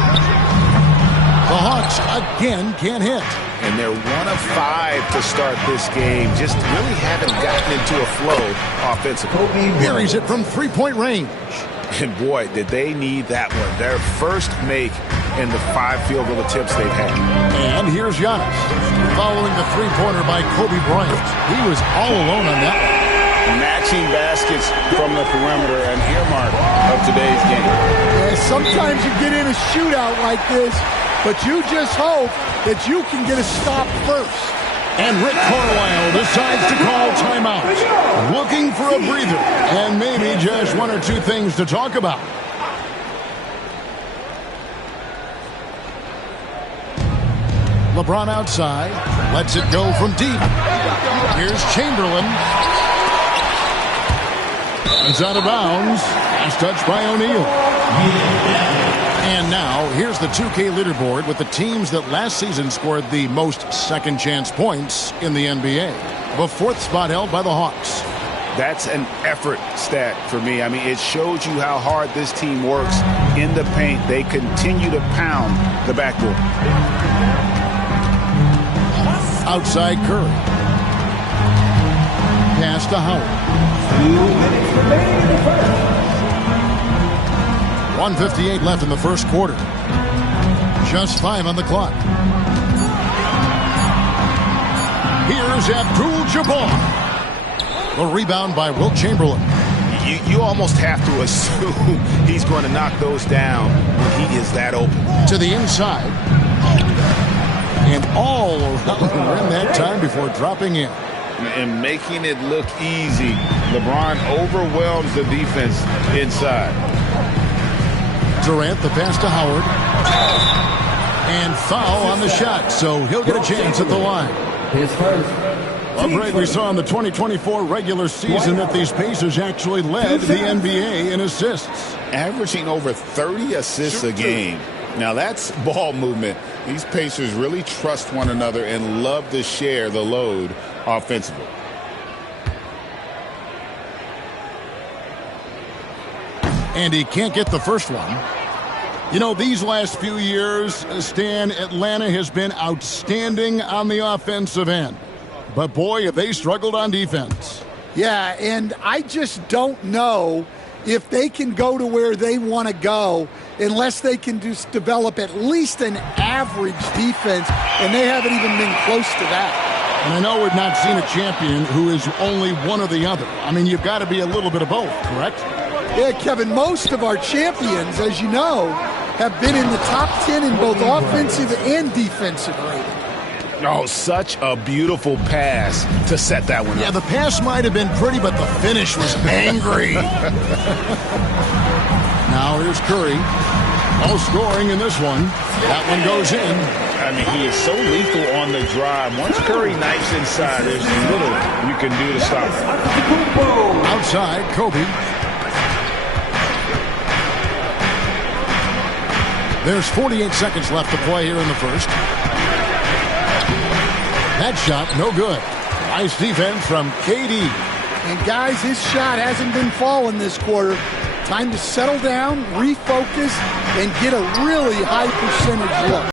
The Hawks again can't hit. And they're 1 of 5 to start this game. Just really haven't gotten into a flow offensively. Buries it from three-point range. And boy, did they need that one. Their first make in the 5 field goal attempts they've had. And here's Giannis. Following the three-pointer by Kobe Bryant. He was all alone on that one. Matching baskets from the perimeter, an earmark of today's game. Yeah, sometimes you get in a shootout like this, but you just hope that you can get a stop first. And Rick Carlisle decides to call timeout. Looking for a breather and maybe just 1 or 2 things to talk about. LeBron outside. Lets it go from deep. Here's Chamberlain. It's out of bounds. Last touch by O'Neal. And now, here's the 2K leaderboard with the teams that last season scored the most second-chance points in the NBA. The 4th spot held by the Hawks. That's an effort stat for me. I mean, it shows you how hard this team works in the paint. They continue to pound the backboard. Outside Curry. Pass to Howard. 1:58 left in the first quarter. Just 5 on the clock. Here's Abdul-Jabbar. The rebound by Wilt Chamberlain. you almost have to assume he's going to knock those down when he is that open. To the inside. And all around the rim that time before dropping in. And making it look easy. LeBron overwhelms the defense inside. Durant, the pass to Howard. And foul on the shot, so he'll get a chance at the line. His first. Well, Greg, we saw in the 2024 regular season that these Pacers actually led the NBA in assists. Averaging over 30 assists a game. Now, that's ball movement. These Pacers really trust one another and love to share the load offensively. And he can't get the first one. You know, these last few years, Stan, Atlanta has been outstanding on the offensive end. But, boy, have they struggled on defense. Yeah, and I just don't know if they can go to where they want to go unless they can just develop at least an average defense, and they haven't even been close to that. And I know we've not seen a champion who is only one or the other. I mean, you've got to be a little bit of both, correct? Yeah, Kevin, most of our champions, as you know, have been in the top 10 in both offensive and defensive rating. Oh, such a beautiful pass to set that one up. Yeah, the pass might have been pretty, but the finish was angry. Now here's Curry. No scoring in this one. That one goes in. I mean, he is so lethal on the drive. Once Curry knifes inside, there's little you can do to stop him. Outside, Kobe. There's 48 seconds left to play here in the first. That shot, no good. Nice defense from KD. And, guys, his shot hasn't been falling this quarter. Time to settle down, refocus, and get a really high percentage look.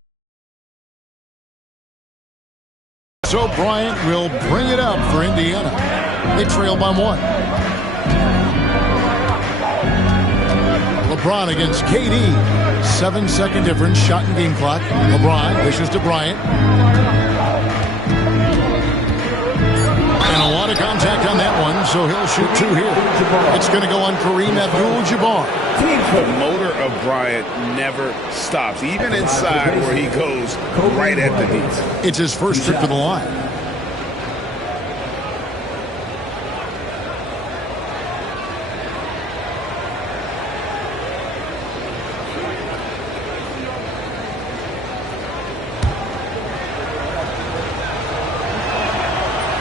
So Bryant will bring it up for Indiana. They trail by 1. LeBron against KD. 7-second difference, shot and game clock. LeBron dishes to Bryant. And a lot of contact on that one, so he'll shoot 2 here. It's going to go on Kareem Abdul-Jabbar. The motor of Bryant never stops, even inside where he goes right at the D. It's his first trip to the line.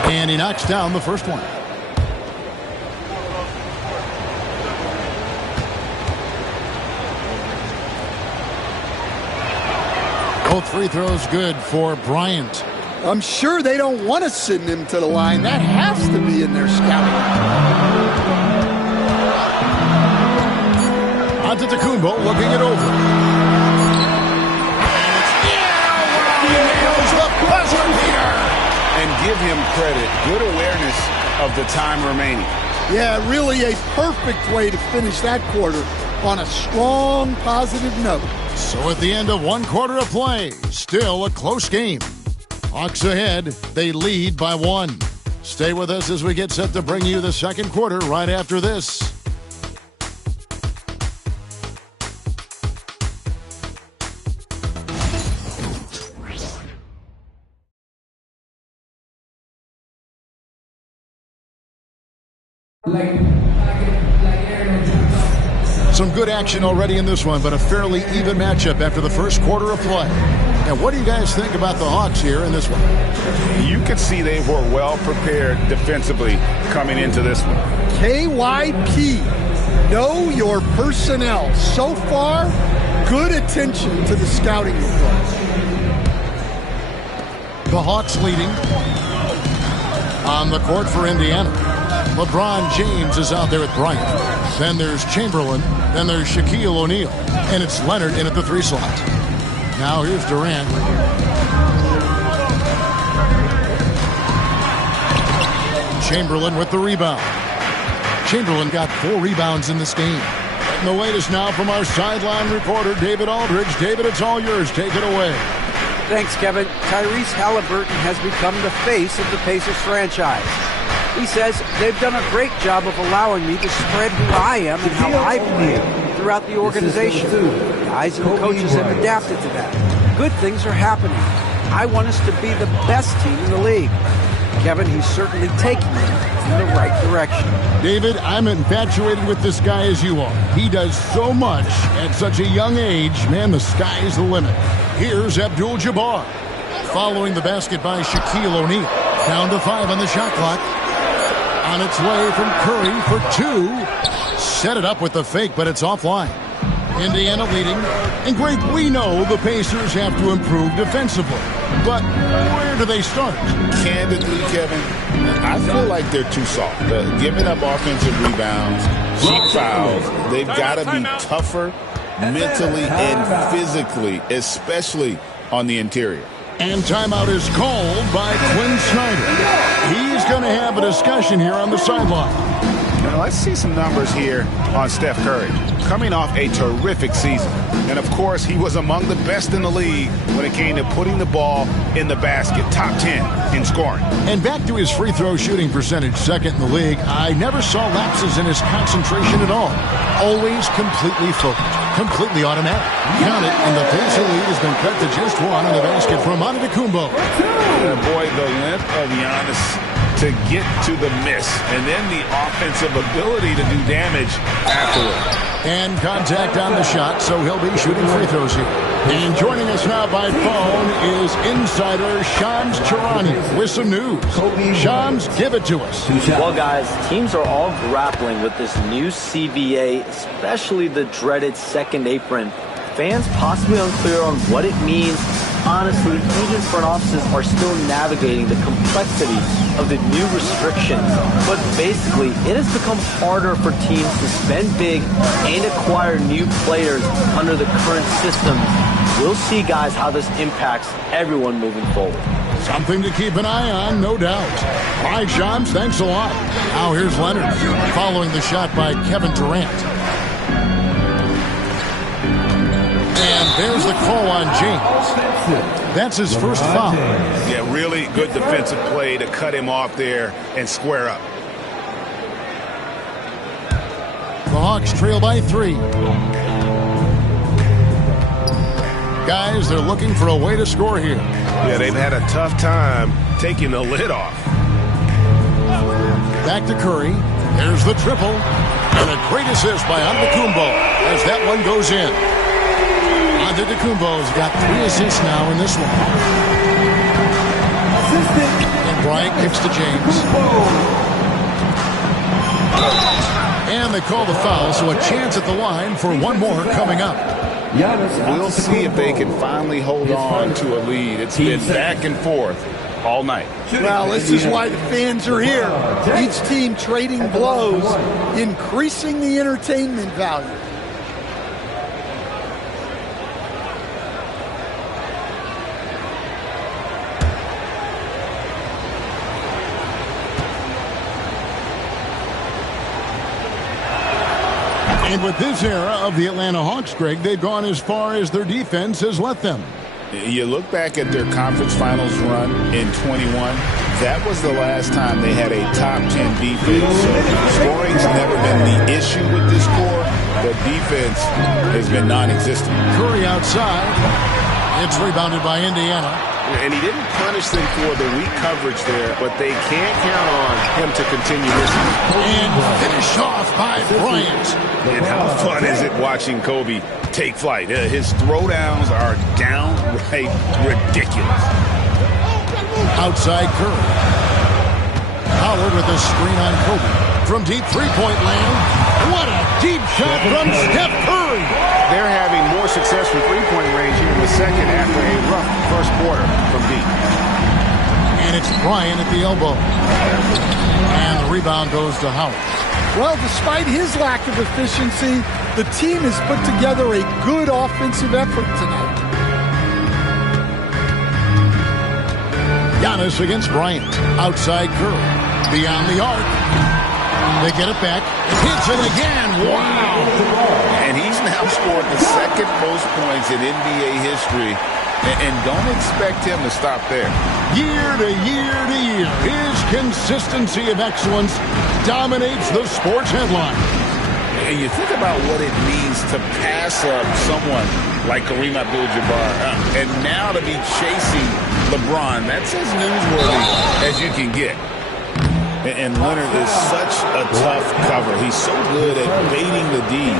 And he knocks down the first one. Both free throws good for Bryant. I'm sure they don't want to send him to the line. That has to be in their scouting. Antetokounmpo looking it over. And give him credit. Good awareness of the time remaining. Yeah, really a perfect way to finish that quarter on a strong, positive note. So at the end of 1 quarter of play, still a close game. Hawks ahead. They lead by 1. Stay with us as we get set to bring you the second quarter right after this. Some good action already in this one, but a fairly even matchup after the first quarter of play. Now, what do you guys think about the Hawks here in this one? You could see they were well prepared defensively coming into this one. KYP, know your personnel. So far, good attention to the scouting reports. The Hawks leading on the court for Indiana. LeBron James is out there with Bryant. Then there's Chamberlain. Then there's Shaquille O'Neal. And it's Leonard in at the 3 slot. Now here's Durant. Chamberlain with the rebound. Chamberlain got 4 rebounds in this game. And the latest now from our sideline reporter, David Aldridge. David, it's all yours. Take it away. Thanks, Kevin. Tyrese Halliburton has become the face of the Pacers franchise. He says they've done a great job of allowing me to spread who I am and how I play throughout the organization. The guys and the coaches have adapted to that. Good things are happening. I want us to be the best team in the league. Kevin, he's certainly taking me in the right direction. David, I'm infatuated with this guy as you are. He does so much at such a young age. Man, the sky's the limit. Here's Abdul-Jabbar. Following the basket by Shaquille O'Neal. Down to 5 on the shot clock. On its way from Curry for 2. Set it up with the fake, but it's offline. Indiana leading. And Greg, we know the Pacers have to improve defensively. But where do they start? Candidly, Kevin, I feel like they're too soft. Giving up offensive rebounds, cheap fouls. They've got to be tougher mentally and physically, especially on the interior. And timeout is called by Quinn Snyder. He's going to have a discussion here on the sideline. Now let's see some numbers here on Steph Curry. Coming off a terrific season. And, of course, he was among the best in the league when it came to putting the ball in the basket. Top 10 in scoring. And back to his free throw shooting percentage, second in the league. I never saw lapses in his concentration at all. Always completely focused. Completely automatic. Count it, and the Pacer lead has been cut to just 1 on the basket from Antetokounmpo. Boy, the length of Giannis to get to the miss, and then the offensive ability to do damage afterward. And contact on the shot, so he'll be shooting free throws here. And joining us now by phone is insider Shams Charania with some news. Shams, give it to us. Well, guys, teams are all grappling with this new CBA, especially the dreaded second apron. Fans possibly unclear on what it means. Honestly, even front offices are still navigating the complexity of the new restrictions. But basically, it has become harder for teams to spend big and acquire new players under the current systems. We'll see, guys, how this impacts everyone moving forward. Something to keep an eye on, no doubt. All right, Shams, thanks a lot. Now here's Leonard following the shot by Kevin Durant. And there's the call on James. That's his first foul. Yeah, really good defensive play to cut him off there and square up. The Hawks trail by 3. Guys, they're looking for a way to score here. Yeah, they've had a tough time taking the lid off. Back to Curry. There's the triple. And a great assist by Antetokounmpo as that one goes in. Antetokounmpo's got 3 assists now in this one. And Bryant kicks to James. And they call the foul, so a chance at the line for one more coming up. We'll see if they can finally hold on to a lead. It's been back and forth all night. Well, this is why the fans are here. Each team trading blows, increasing the entertainment value. And with this era of the Atlanta Hawks, Greg, they've gone as far as their defense has let them. You look back at their conference finals run in 21, that was the last time they had a top 10 defense. So scoring's never been the issue with this core. The defense has been non-existent. Curry outside. It's rebounded by Indiana. And he didn't punish them for the weak coverage there, but they can't count on him to continue missing. And finish off by Bryant. And how fun is it watching Kobe take flight? His throwdowns are downright ridiculous. Outside Curry. Howard with a screen on Kobe. From deep three-point land. What a deep shot from Steph Curry. They're having more success from three-point range here in the second after a rough first quarter from deep. And it's Bryant at the elbow. And the rebound goes to Howard. Well, despite his lack of efficiency, the team has put together a good offensive effort tonight. Giannis against Bryant. Outside Curry. Beyond the arc. They get it back. Hits it again. Wow. And he's now scored the second most points in NBA history And don't expect him to stop there. Year to year to year, his consistency of excellence dominates the sports headline. And you think about what it means to pass up someone like Kareem Abdul-Jabbar, and now to be chasing LeBron. That's as newsworthy as you can get. And Leonard is such a tough cover. He's so good at baiting the D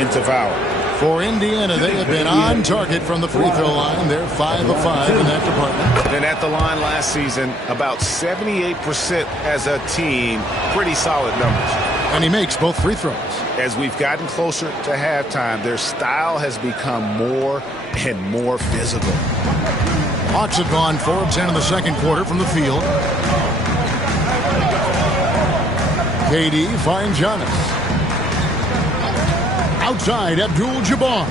into foul. For Indiana, they have been on target from the free throw line. They're 5 of 5 in that department. And at the line last season, about 78% as a team. Pretty solid numbers. And he makes both free throws. As we've gotten closer to halftime, their style has become more and more physical. Hawks have gone 4 of 10 in the second quarter from the field. KD finds Giannis. Outside, Abdul-Jabbar.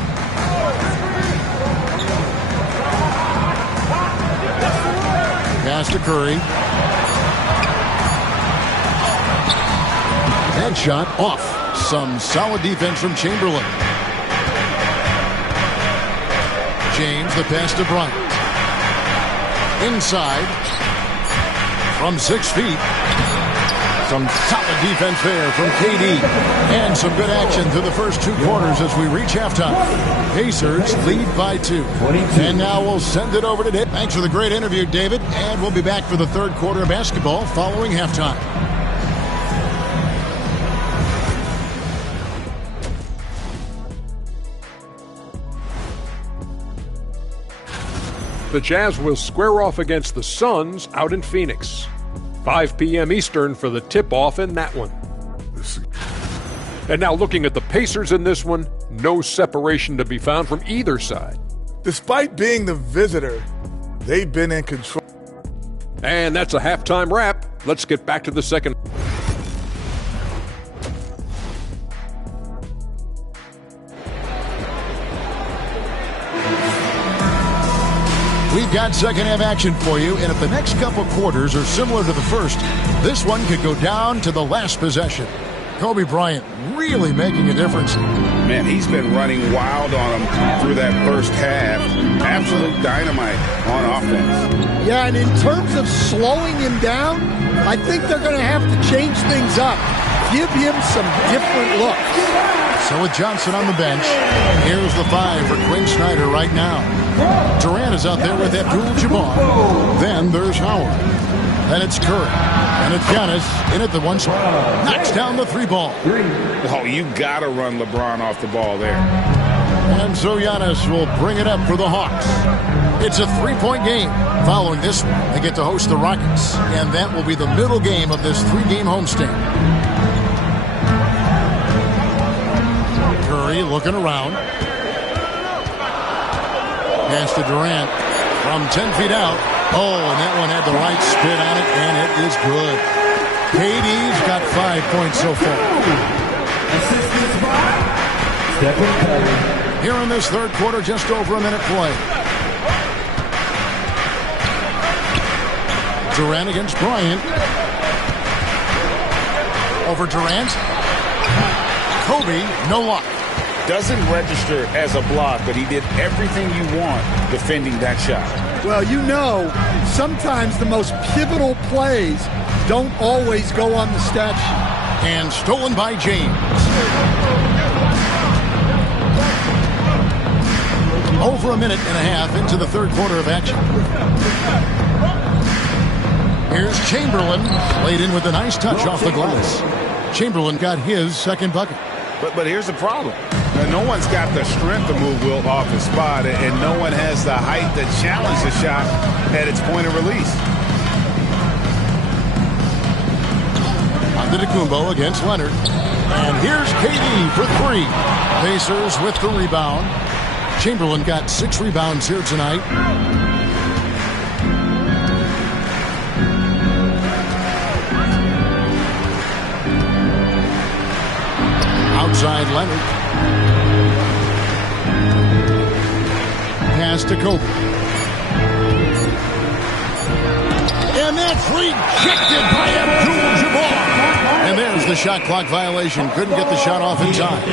Pass to Curry. Headshot off. Some solid defense from Chamberlain. James, the pass to Bryant. Inside. From 6 feet. Some solid defense there from KD. And some good action through the first 2 quarters as we reach halftime. Pacers lead by 2. And now we'll send it over to David. Thanks for the great interview, David. And we'll be back for the third quarter of basketball following halftime. The Jazz will square off against the Suns out in Phoenix. 5 p.m. Eastern for the tip-off in that one. And now looking at the Pacers in this one, no separation to be found from either side. Despite being the visitor, they've been in control. And that's a halftime wrap. Let's get back to the second. We've got second half action for you, and if the next couple quarters are similar to the first, this one could go down to the last possession. Kobe Bryant really making a difference. Man, he's been running wild on him through that first half. Absolute dynamite on offense. Yeah, and in terms of slowing him down, I think they're going to have to change things up. Give him some different looks. So with Johnson on the bench, here's the 5 for Quinn Snyder right now. Durant is out there with Abdul-Jabbar. Then there's Howard. Then it's Curry. And it's Giannis in at the 1 spot. Knocks down the 3 ball. Oh, you got to run LeBron off the ball there. And so Giannis will bring it up for the Hawks. It's a 3-point game. Following this one, they get to host the Rockets. And that will be the middle game of this 3-game homestand. Curry looking around. Pass to Durant from 10 feet out. Oh, and that one had the right spin on it, and it is good. KD's got 5 points so far. Here in this third quarter, just over a minute play. Durant against Bryant. Over Durant. Kobe, no luck. Doesn't register as a block, but he did everything you want defending that shot. Well, you know, sometimes the most pivotal plays don't always go on the stat sheet. And stolen by James. Over a minute and a half into the third quarter of action. Here's Chamberlain, laid in with a nice touch off the glass. Chamberlain got his second bucket. But here's the problem. No one's got the strength to move Wilt off his spot, and no one has the height to challenge the shot at its point of release. Antetokounmpo against Leonard. And here's KD for 3. Pacers with the rebound. Chamberlain got 6 rebounds here tonight. Outside Leonard. Pass to Kobe. And that's rejected by Abdul-Jabbar. And there's the shot clock violation. Couldn't get the shot off in time.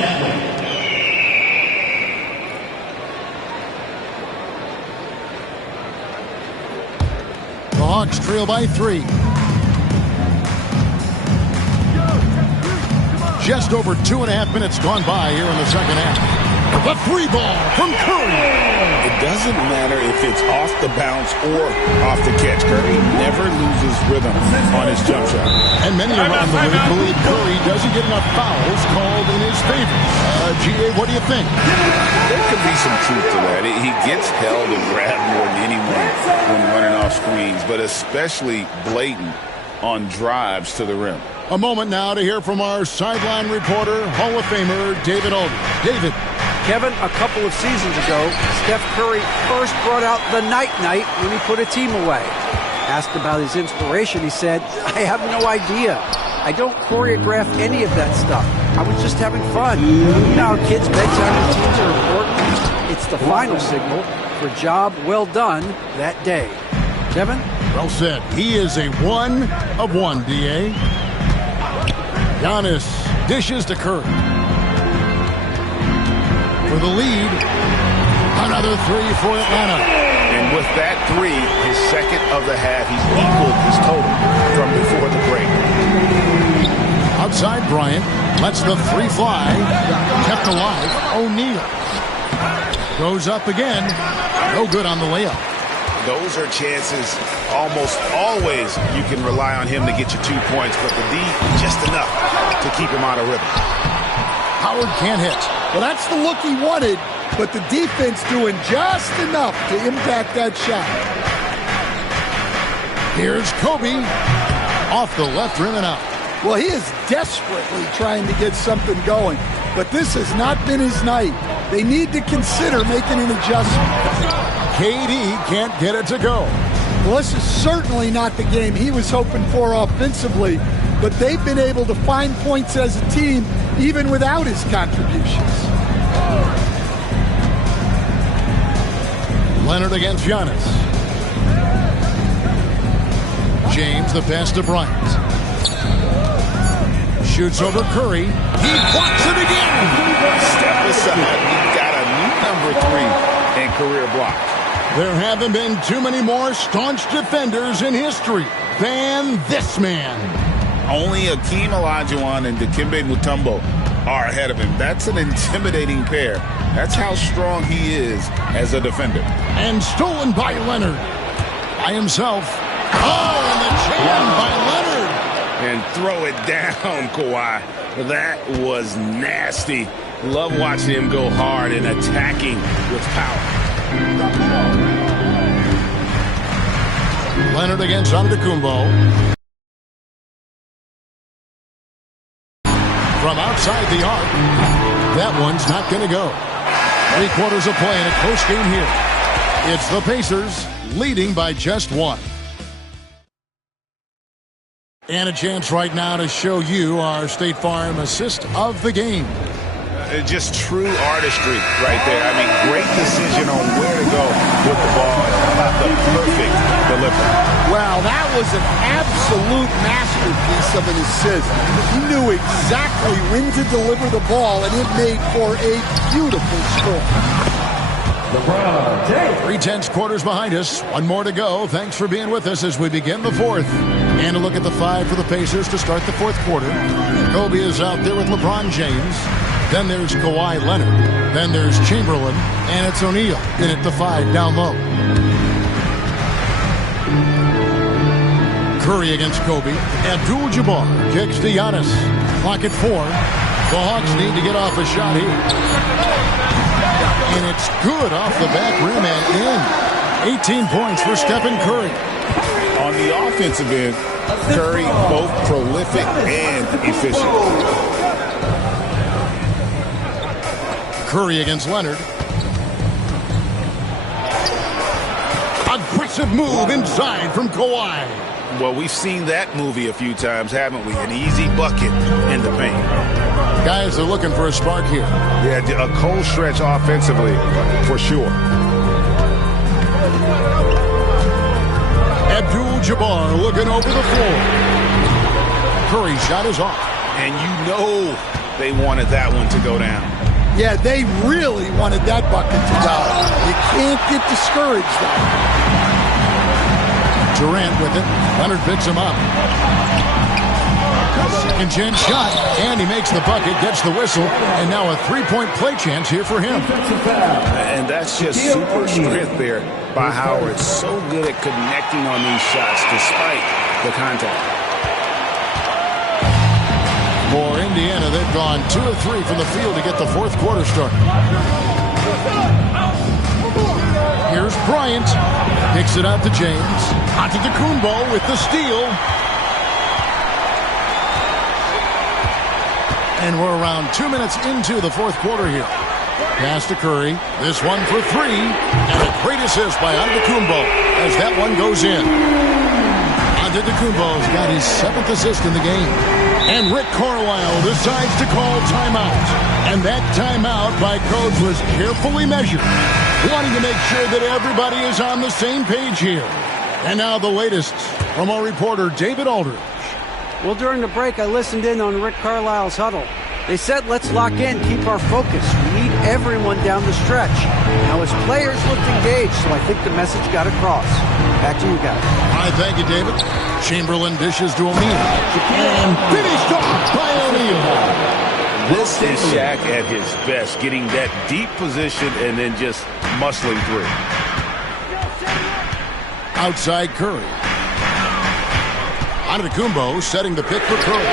Hawks trail by 3. Just over 2.5 minutes gone by here in the second half. The 3 ball from Curry. It doesn't matter if it's off the bounce or off the catch. Curry never loses rhythm on his jump shot. And many around the league believe Curry doesn't get enough fouls called in his favor. G.A., what do you think? There could be some truth to that. He gets held and grabbed more than anyone when running off screens, but especially blatant on drives to the rim. A moment now to hear from our sideline reporter, Hall of Famer David Aldridge. David. Kevin, a couple of seasons ago, Steph Curry first brought out the night-night when he put a team away. Asked about his inspiration, he said, I have no idea. I don't choreograph any of that stuff. I was just having fun. You know how kids' bedtime routines are important? It's the final signal for a job well done that day. Kevin? Well said. He is a 1 of 1, D.A. Giannis dishes to Curry. For the lead, another 3 for Atlanta. And with that 3, his second of the half, he's equaled his total from before the break. Outside Bryant lets the 3 fly. Kept alive. O'Neal goes up again. No good on the layup. Those are chances almost always you can rely on him to get you 2 points, but the D, just enough to keep him out of rhythm. Howard can't hit. Well, that's the look he wanted, but the defense doing just enough to impact that shot. Here's Kobe off the left rim and out. Well, he is desperately trying to get something going, but this has not been his night. They need to consider making an adjustment. KD can't get it to go. Well, this is certainly not the game he was hoping for offensively, but they've been able to find points as a team even without his contributions. Leonard against Giannis. James, the pass to Bryant. Shoots over Curry. He blocks it again. Step aside. He got a new number 3 in career blocks. There haven't been too many more staunch defenders in history than this man. Only Akeem Olajuwon and Dikembe Mutombo are ahead of him. That's an intimidating pair. That's how strong he is as a defender. And stolen by Leonard. By himself. Oh, and the jam by Leonard. And throw it down, Kawhi. That was nasty. Love watching him go hard and attacking with power. Leonard against Antetokounmpo. From outside the arc. That one's not going to go. 3 quarters of play in a close game here. It's the Pacers leading by just 1. And a chance right now to show you our State Farm assist of the game. Just true artistry right there. I mean, great decision on where to go with the ball. How about the perfect delivery? Well, that was an absolute masterpiece of an assist. He knew exactly when to deliver the ball, and it made for a beautiful score. LeBron James. 3/10 quarters behind us. 1 more to go. Thanks for being with us as we begin the 4th. And a look at the 5 for the Pacers to start the 4th quarter. Kobe is out there with LeBron James. Then there's Kawhi Leonard. Then there's Chamberlain. And it's O'Neal in at the 5 down low. Curry against Kobe. Abdul-Jabbar kicks to Giannis. Clock at 4. The Hawks need to get off a shot here. And it's good off the back rim and in. 18 points for Stephen Curry. On the offensive end, Curry both prolific and efficient. Curry against Leonard. Aggressive move inside from Kawhi. Well, we've seen that movie a few times, haven't we? An easy bucket in the paint. Guys are looking for a spark here. Yeah, a cold stretch offensively, for sure. Abdul-Jabbar looking over the floor. Curry's shot is off. And you know they wanted that one to go down. Yeah, they really wanted that bucket to go. You can't get discouraged, though. Durant with it. Leonard picks him up. Second chance shot, and he makes the bucket, gets the whistle, and now a three-point play chance here for him. And that's just super strength there by Howard. So good at connecting on these shots despite the contact. For Indiana, they've gone 2 of 3 from the field to get the fourth quarter started. Here's Bryant. Kicks it out to James. Antetokounmpo with the steal. And we're around 2 minutes into the fourth quarter here. Pass to Curry. This one for 3. And a great assist by Antetokounmpo as that one goes in. Antetokounmpo's got his 7th assist in the game. And Rick Carlisle decides to call timeout. And that timeout by Coach was carefully measured, wanting to make sure that everybody is on the same page here. And now the latest from our reporter, David Aldridge. Well, during the break, I listened in on Rick Carlisle's huddle. They said, let's lock in, keep our focus. We need everyone down the stretch. Now, his players looked engaged, so I think the message got across. Back to you guys. All right, thank you, David. Chamberlain dishes to O'Neal. And finished off by O'Neal. This is Shaq at his best, getting that deep position and then just muscling through. Outside Curry. Antetokounmpo setting the pick for Curry.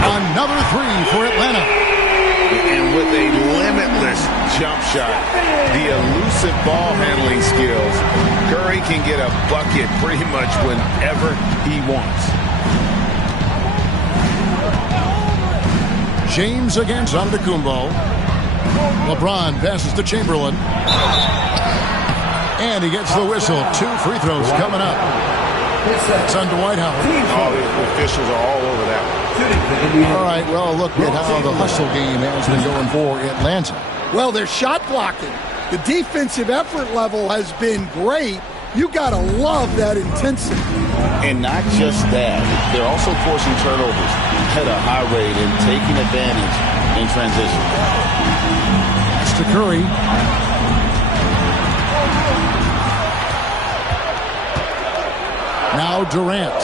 Another 3 for Atlanta. And with a limitless jump shot, the elusive ball handling skills, Curry can get a bucket pretty much whenever he wants. James against Antetokounmpo. LeBron passes to Chamberlain. And he gets the whistle. 2 free throws coming up. It's on Dwight Howard. Oh, the officials are all over that one. All right, well, look at how the hustle game has been going for Atlanta. Well, they're shot blocking. The defensive effort level has been great. You got to love that intensity. And not just that, they're also forcing turnovers at a high rate and taking advantage in transition. That's to Curry. Now Durant.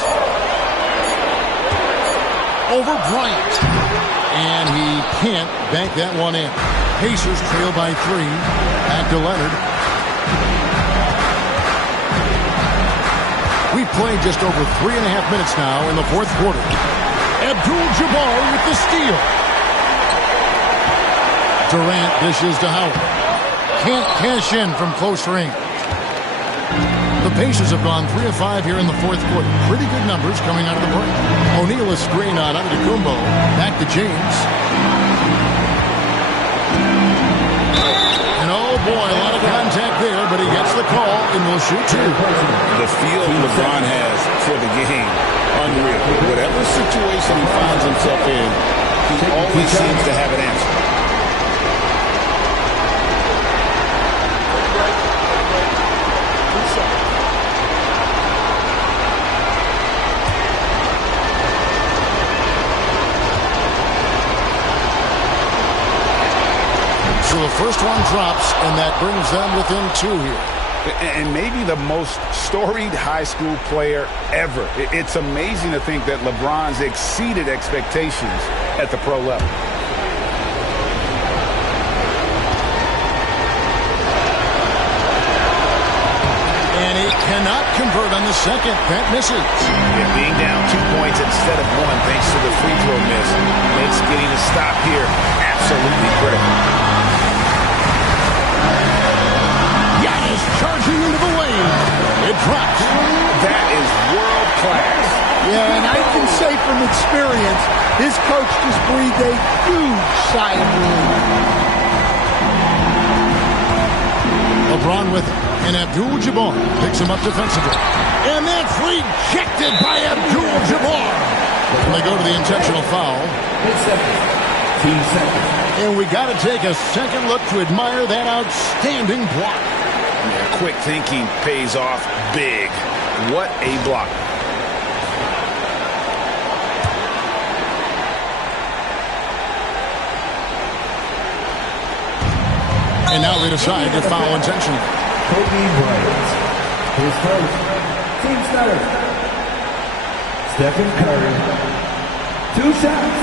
Over Bryant. And he can't bank that one in. Pacers trail by 3. Back to Leonard. We've played just over 3.5 minutes now in the fourth quarter. Abdul-Jabbar with the steal. Durant dishes to Howard. Can't cash in from close range. The Pacers have gone 3 of 5 here in the fourth quarter. Pretty good numbers coming out of the break. O'Neal is screen on Antetokounmpo. Back to James. And oh boy, a lot of contact there, but he gets the call and will shoot 2. The feel LeBron has for the game, unreal. Whatever situation he finds himself in, he always seems to have an answer. So the first one drops, and that brings them within 2 here. And maybe the most storied high school player ever. It's amazing to think that LeBron's exceeded expectations at the pro level. And he cannot convert on the second. That misses. Yeah, being down 2 points instead of 1 thanks to the free throw miss makes getting a stop here absolutely critical. Charging into the lane. It drops. That is world class. Yeah, and I can say from experience, his coach just breathed a huge sigh of relief. LeBron with it. And Abdul-Jabbar picks him up defensively. And that's rejected by Abdul-Jabbar. And they go to the intentional foul. 2 seconds. And we got to take a second look to admire that outstanding block. Yeah, quick thinking pays off big. What a block. And now they decide to foul intentionally. Kobe Bryant. His first team starters. Stephen Curry, 2 shots.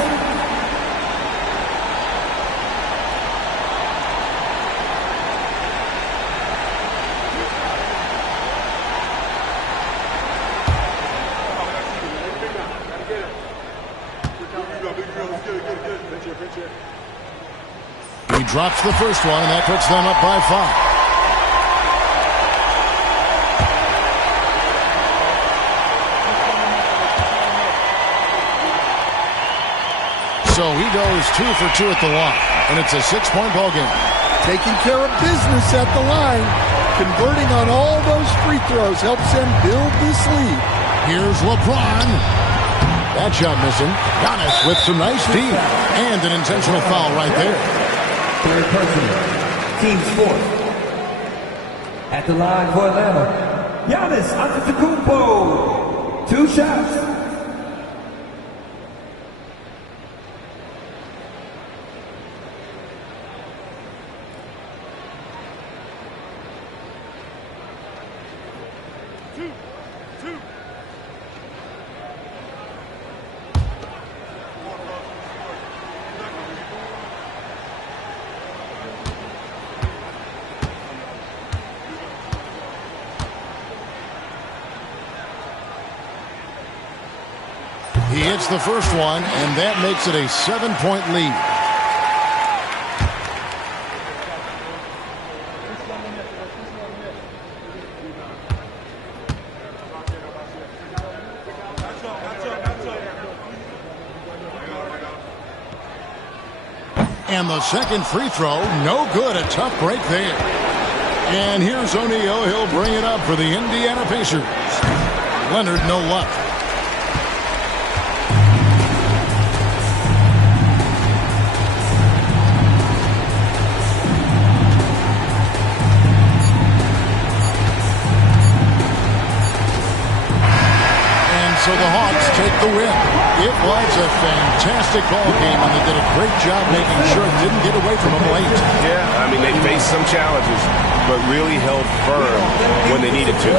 He drops the first one, and that puts them up by 5. So he goes 2 for 2 at the line, and it's a 6-point ball game. Taking care of business at the line, converting on all those free throws helps them build this lead. Here's LeBron. That shot missing. Giannis with some nice feet and an intentional foul right there. Third personal. Team's fourth. At the line for Atlanta, Giannis Antetokounmpo. 2 shots. He hits the first one, and that makes it a 7-point lead. And the second free throw, no good. A tough break there. And here's O'Neal. He'll bring it up for the Indiana Pacers. Leonard, no luck. So the Hawks take the win. It was a fantastic ball game, and they did a great job making sure it didn't get away from them late. Yeah, I mean, they faced some challenges, but really held firm when they needed to.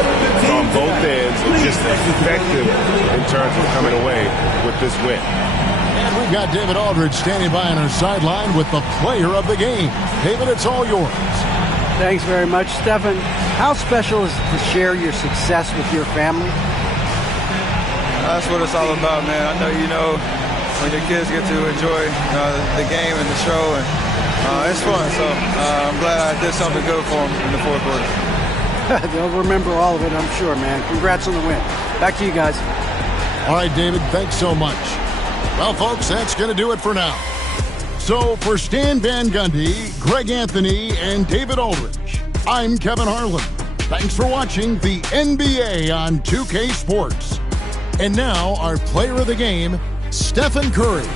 On both ends, and just effective in terms of coming away with this win. And we've got David Aldridge standing by on our sideline with the player of the game. David, it's all yours. Thanks very much, Stephen. How special is it to share your success with your family? That's what it's all about, man. I know you know when your kids get to enjoy the game and the show, and it's fun. So I'm glad I did something good for them in the fourth quarter. They'll remember all of it, I'm sure, man. Congrats on the win. Back to you guys. All right, David, thanks so much. Well, folks, that's going to do it for now. So for Stan Van Gundy, Greg Anthony, and David Aldridge, I'm Kevin Harlan. Thanks for watching the NBA on 2K Sports. And now, our player of the game, Stephen Curry.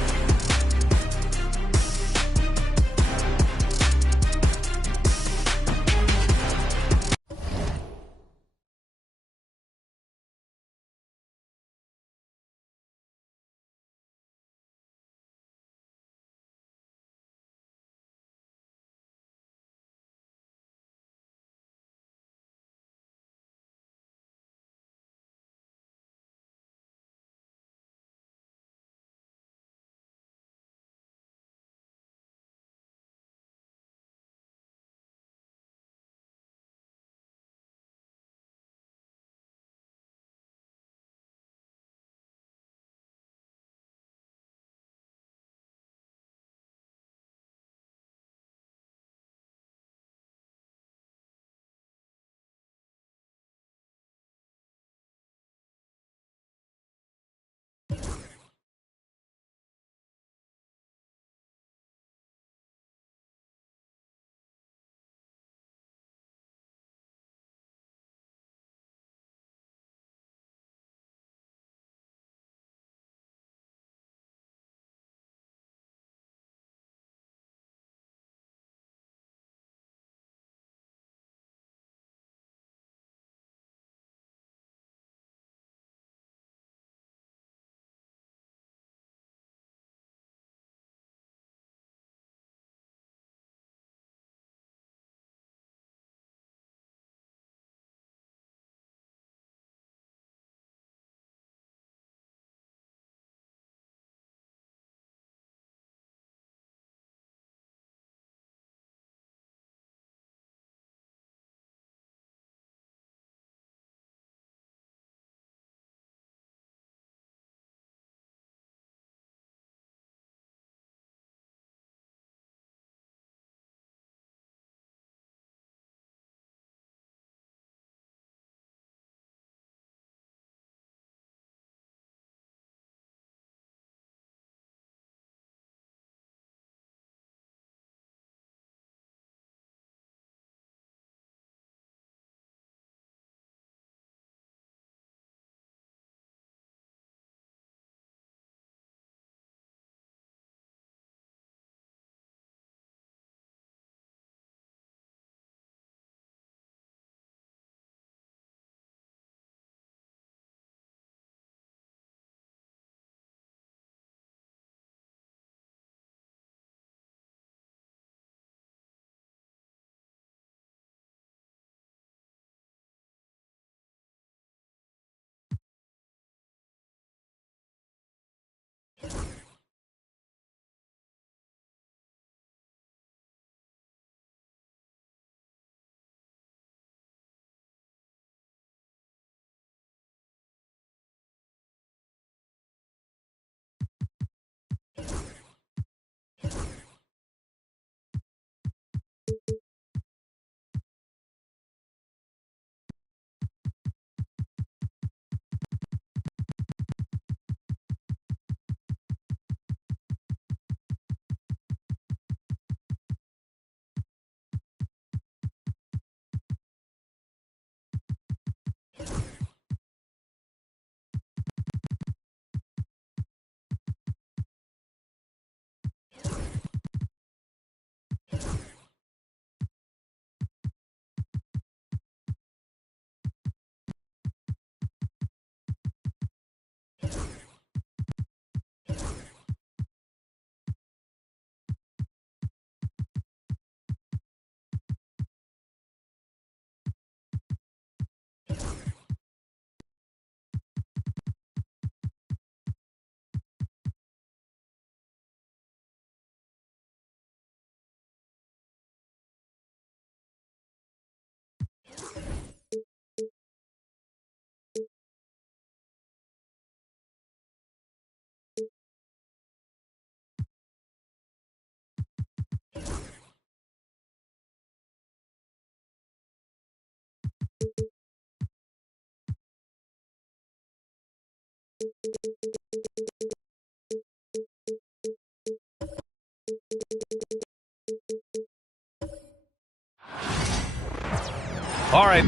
All right.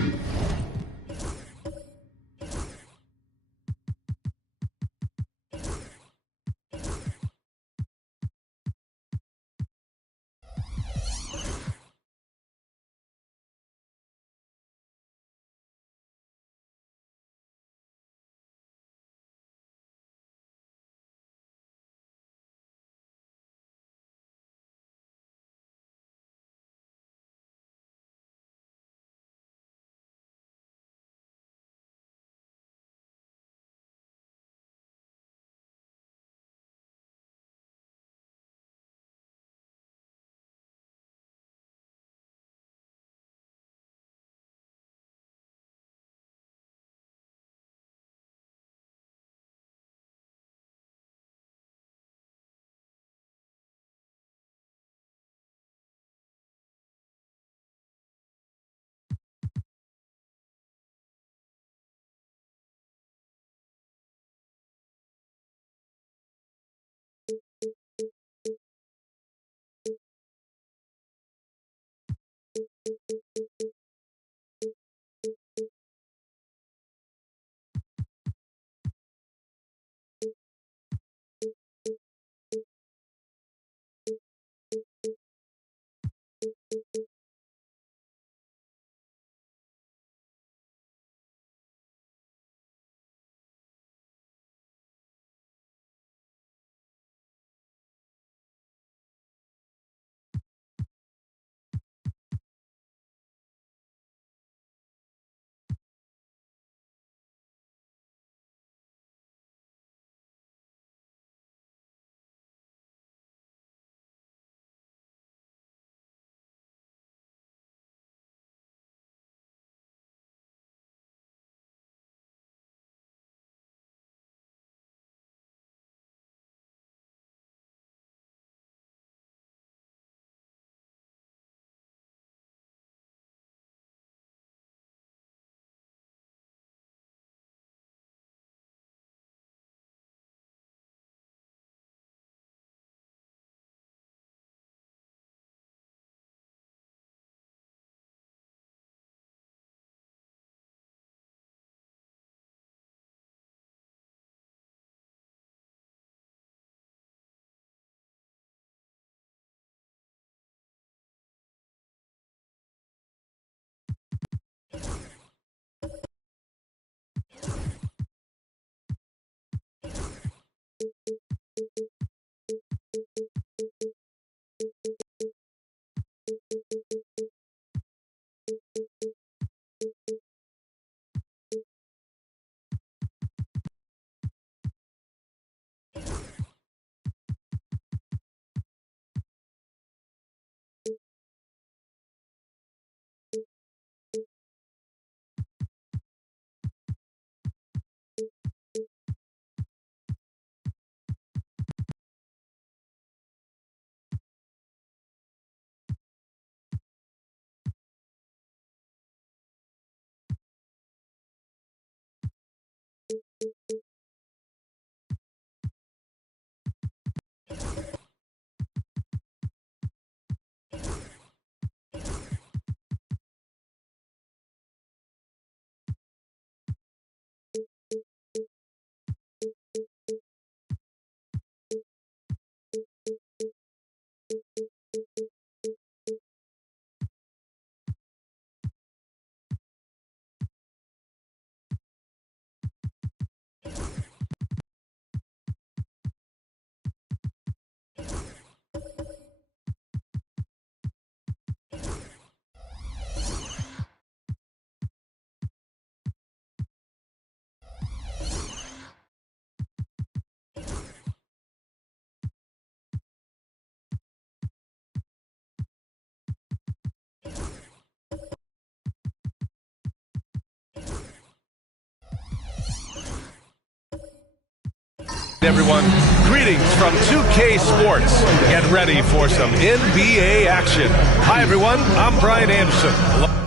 Everyone, greetings from 2K Sports. Get ready for some NBA action. Hi, everyone. I'm Brian Anderson.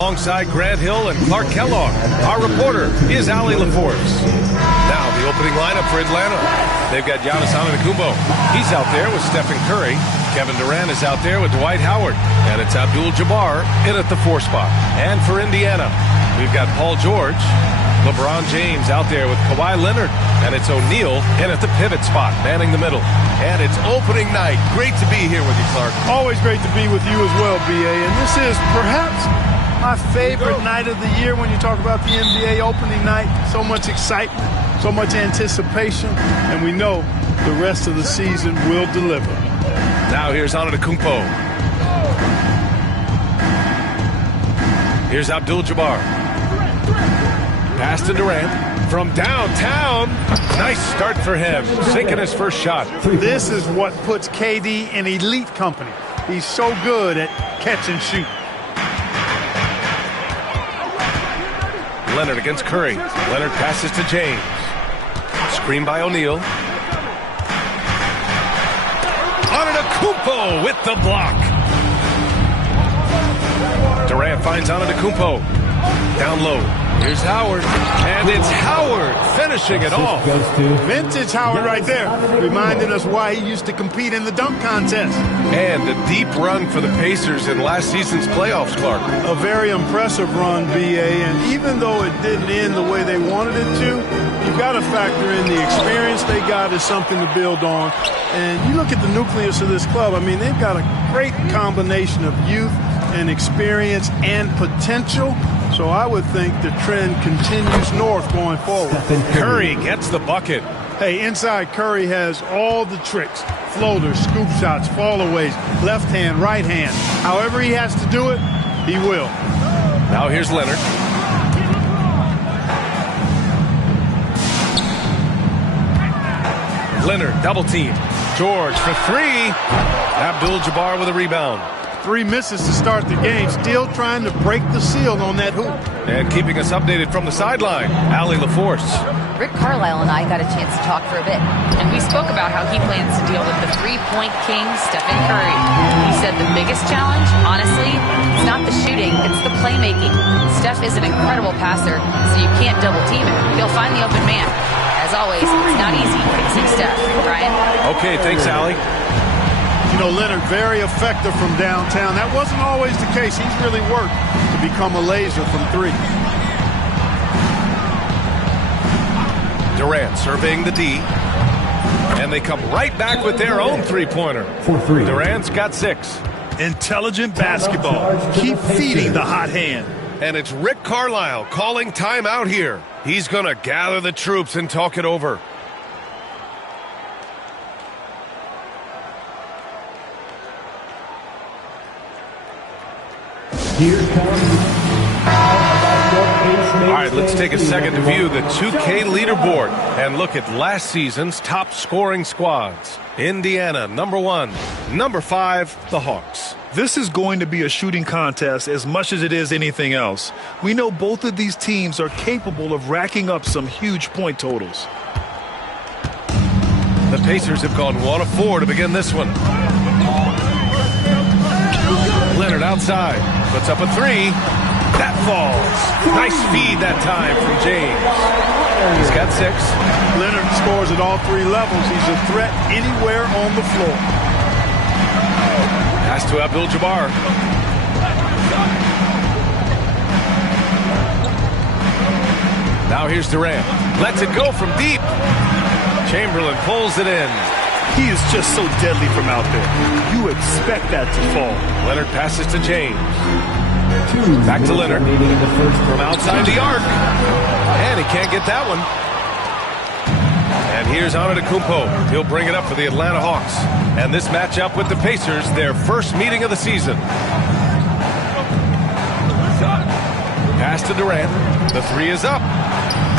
Alongside Grant Hill and Clark Kellogg, our reporter is Allie LaForce. Now the opening lineup for Atlanta. They've got Giannis Antetokounmpo. He's out there with Stephen Curry. Kevin Durant is out there with Dwight Howard. And it's Abdul-Jabbar in at the 4 spot. And for Indiana, we've got Paul George, LeBron James out there with Kawhi Leonard. And it's O'Neal in at the pivot spot, manning the middle. And it's opening night. Great to be here with you, Clark. Always great to be with you as well, B.A. And this is perhaps my favorite night of the year when you talk about the NBA opening night. So much excitement, so much anticipation, and we know the rest of the season will deliver. Now here's Antetokounmpo. Here's Abdul-Jabbar. Pass to Durant from downtown. Nice start for him, sinking his first shot. This is what puts KD in elite company. He's so good at catch and shoot. Leonard against Curry. Leonard passes to James. Screen by O'Neal. Antetokounmpo with the block. Durant finds Antetokounmpo. Down low. Here's Howard. And it's Howard finishing it off. Vintage Howard right there, reminding us why he used to compete in the dunk contest. And a deep run for the Pacers in last season's playoffs, Clark. A very impressive run, B.A., and even though it didn't end the way they wanted it to, you've got to factor in the experience they got as something to build on. And you look at the nucleus of this club, I mean, they've got a great combination of youth and experience and potential. So I would think the trend continues north going forward. Curry gets the bucket. Hey, inside Curry has all the tricks. Floaters, scoop shots, fallaways, left hand, right hand. However he has to do it, he will. Now here's Leonard. Leonard, double team. George for 3. Abdul-Jabbar with a rebound. 3 misses to start the game, still trying to break the seal on that hoop. And keeping us updated from the sideline, Allie LaForce. Rick Carlisle and I got a chance to talk for a bit, and we spoke about how he plans to deal with the three-point king, Stephen Curry. He said the biggest challenge, honestly, it's not the shooting, it's the playmaking. Steph is an incredible passer, so you can't double-team him. He'll find the open man. As always, it's not easy fixing Steph. Brian? Okay, thanks, Allie. You know, Leonard, very effective from downtown. That wasn't always the case. He's really worked to become a laser from 3. Durant surveying the D. And they come right back with their own three-pointer. Durant's got 6. Intelligent basketball. Keep feeding the hot hand. And it's Rick Carlisle calling timeout here. He's going to gather the troops and talk it over. Here comes. All right, let's take a second to view the 2K leaderboard and look at last season's top scoring squads. Indiana, number 1. Number 5, the Hawks. This is going to be a shooting contest as much as it is anything else. We know both of these teams are capable of racking up some huge point totals. The Pacers have gone 1 of 4 to begin this one. Leonard outside, puts up a 3. That falls. Nice feed that time from James. He's got 6. Leonard scores at all 3 levels. He's a threat anywhere on the floor. Pass to Abdul-Jabbar. Now here's Durant. Lets it go from deep. Chamberlain pulls it in. He is just so deadly from out there. You expect that to fall. Leonard passes to James. Back to Leonard. From outside the arc. And he can't get that one. And here's Antetokounmpo. He'll bring it up for the Atlanta Hawks. And this matchup with the Pacers, their first meeting of the season. Pass to Durant. The 3 is up.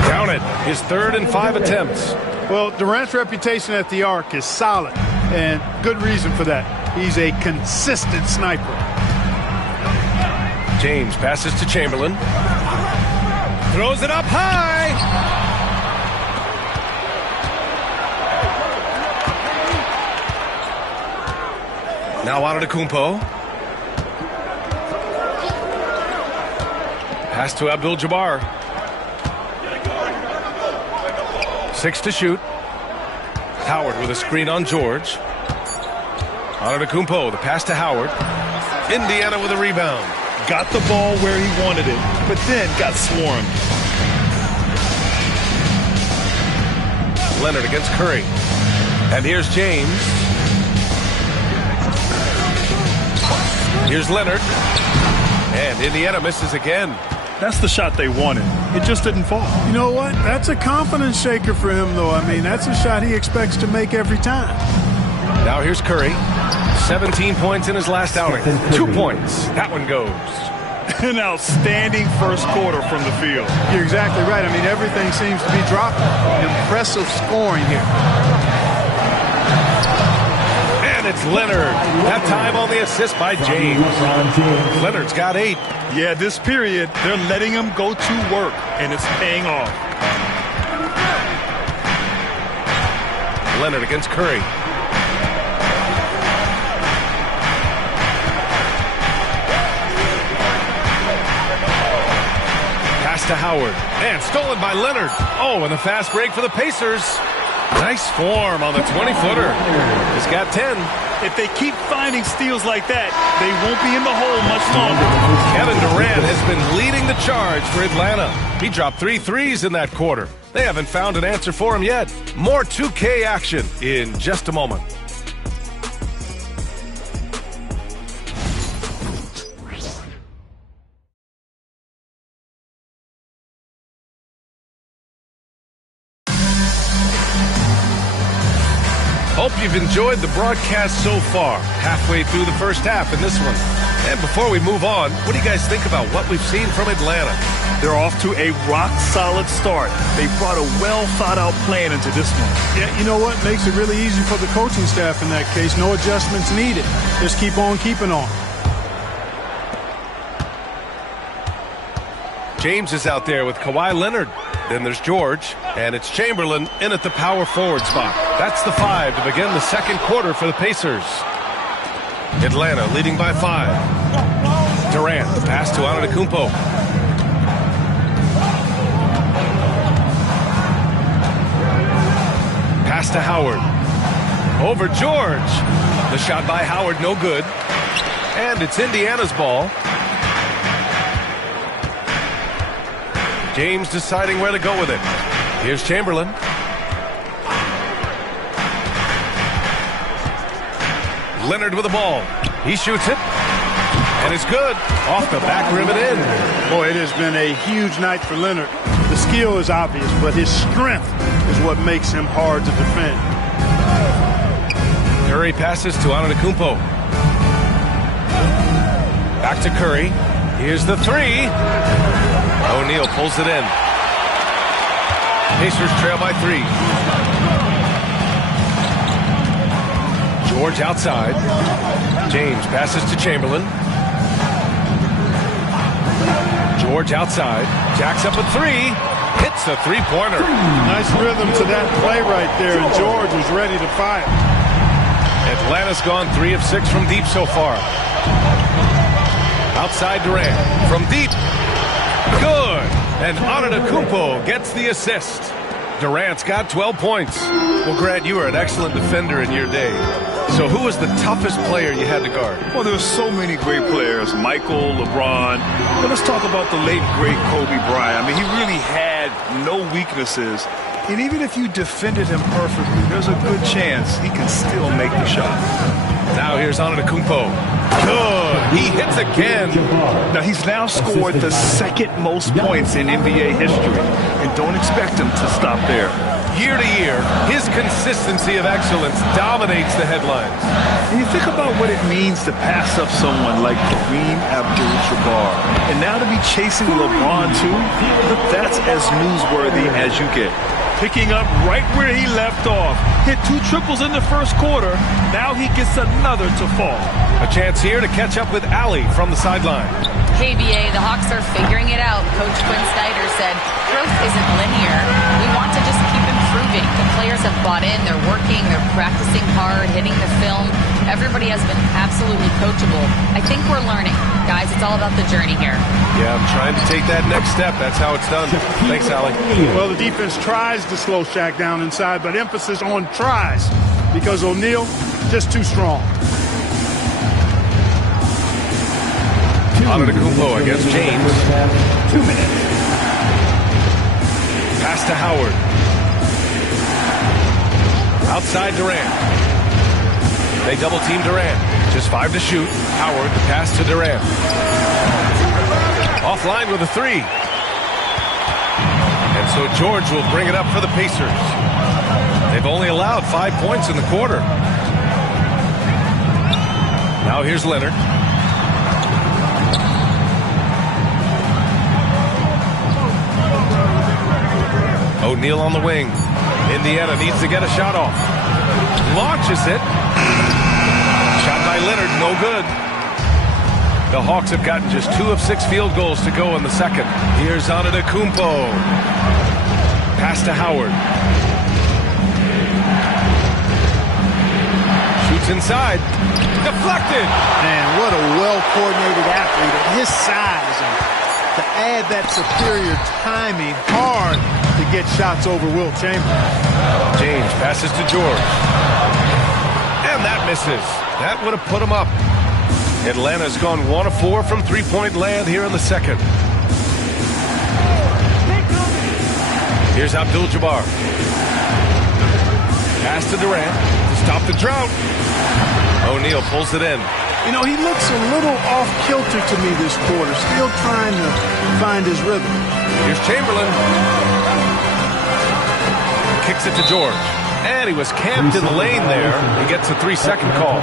Count it. His 3rd and 5 attempts. Well, Durant's reputation at the arc is solid, and good reason for that. He's a consistent sniper. James passes to Chamberlain. Throws it up high. Now Antetokounmpo. Pass to Abdul-Jabbar. 6 to shoot. Howard with a screen on George. Antetokounmpo, the pass to Howard. Indiana with a rebound. Got the ball where he wanted it, but then got swarmed. Leonard against Curry. And here's James. Here's Leonard. And Indiana misses again. That's the shot they wanted. It just didn't fall. You know what? That's a confidence shaker for him, though. I mean, that's a shot he expects to make every time. Now here's Curry. 17 points in his last outing. 2 points. That one goes. An outstanding first quarter from the field. You're exactly right. I mean, everything seems to be dropping. Impressive scoring here. And it's Leonard. That time on the assist by James. Leonard's got 8. Yeah, this period, they're letting him go to work, and it's paying off. Leonard against Curry. Pass to Howard. And stolen by Leonard. Oh, and a fast break for the Pacers. Nice form on the 20-footer. He's got 10. If they keep finding steals like that, they won't be in the hole much longer. Kevin Durant has been leading the charge for Atlanta. He dropped 3 threes in that quarter. They haven't found an answer for him yet. More 2K action in just a moment. Hope you've enjoyed the broadcast so far. Halfway through the first half in this one. And before we move on, what do you guys think about what we've seen from Atlanta? They're off to a rock-solid start. They brought a well-thought-out plan into this one. Yeah, you know what? Makes it really easy for the coaching staff in that case. No adjustments needed. Just keep on keeping on. James is out there with Kawhi Leonard. Then there's George, and it's Chamberlain in at the power forward spot. That's the 5 to begin the second quarter for the Pacers. Atlanta leading by 5. Durant, the pass to Antetokounmpo. Pass to Howard. Over George. The shot by Howard, no good. And it's Indiana's ball. James deciding where to go with it. Here's Chamberlain. Leonard with the ball. He shoots it. And it's good. Off the back rim and in. Boy, it has been a huge night for Leonard. The skill is obvious, but his strength is what makes him hard to defend. Curry passes to Antetokounmpo. Back to Curry. Here's the 3. O'Neal pulls it in. Pacers trail by 3. George outside. James passes to Chamberlain. George outside. Jacks up a 3. Hits a 3-pointer. Nice rhythm to that play right there, and George was ready to fire. Atlanta's gone 3 of 6 from deep so far. Outside Durant. From deep. Good. And Antetokounmpo gets the assist. Durant's got 12 points. Well, Grant, you were an excellent defender in your day. So who was the toughest player you had to guard? Well, there were so many great players. Michael, LeBron. But let's talk about the late, great Kobe Bryant. I mean, he really had no weaknesses. And even if you defended him perfectly, there's a good chance he can still make the shot. Now here's Antetokounmpo. Good. He hits again. Now he's now scored the second most points in NBA history. And don't expect him to stop there. Year to year, his consistency of excellence dominates the headlines. And you think about what it means to pass up someone like Kareem Abdul-Jabbar. And now to be chasing LeBron too, that's as newsworthy as you get. Picking up right where he left off. Hit 2 triples in the first quarter. Now he gets another to fall. A chance here to catch up with Allie from the sideline. Hey, BA, the Hawks are figuring it out. Coach Quinn Snyder said growth isn't linear. We want to just keep improving. The players have bought in. They're working. They're practicing hard, hitting the film. Everybody has been absolutely coachable. I think we're learning. Guys, it's all about the journey here. Yeah, I'm trying to take that next step. That's how it's done. Thanks, Allie. Well, the defense tries to slow Shaq down inside, but emphasis on tries because O'Neal just too strong. Antetokounmpo against James. 2 minutes. Pass to Howard. Outside Durant. They double team Durant. Just 5 to shoot. Howard, the pass to Durant. Offline with a 3. And so George will bring it up for the Pacers. They've only allowed 5 points in the quarter. Now here's Leonard. O'Neal on the wing. Indiana needs to get a shot off. Launches it. Shot by Leonard, no good. The Hawks have gotten just 2 of 6 field goals to go in the second. Here's Antetokounmpo. Pass to Howard. Shoots inside. Deflected. Man, what a well-coordinated athlete at his size. And to add that superior timing, hard to get shots over Wilt Chamberlain. James passes to George. And that misses. That would have put him up. Atlanta's gone 1 of 4 from three-point land here in the second. Here's Abdul-Jabbar. Pass to Durant to stop the drought. O'Neal pulls it in. You know, he looks a little off-kilter to me this quarter, still trying to find his rhythm. Here's Chamberlain. Kicks it to George. And he was camped in the lane there. He gets a 3-second call.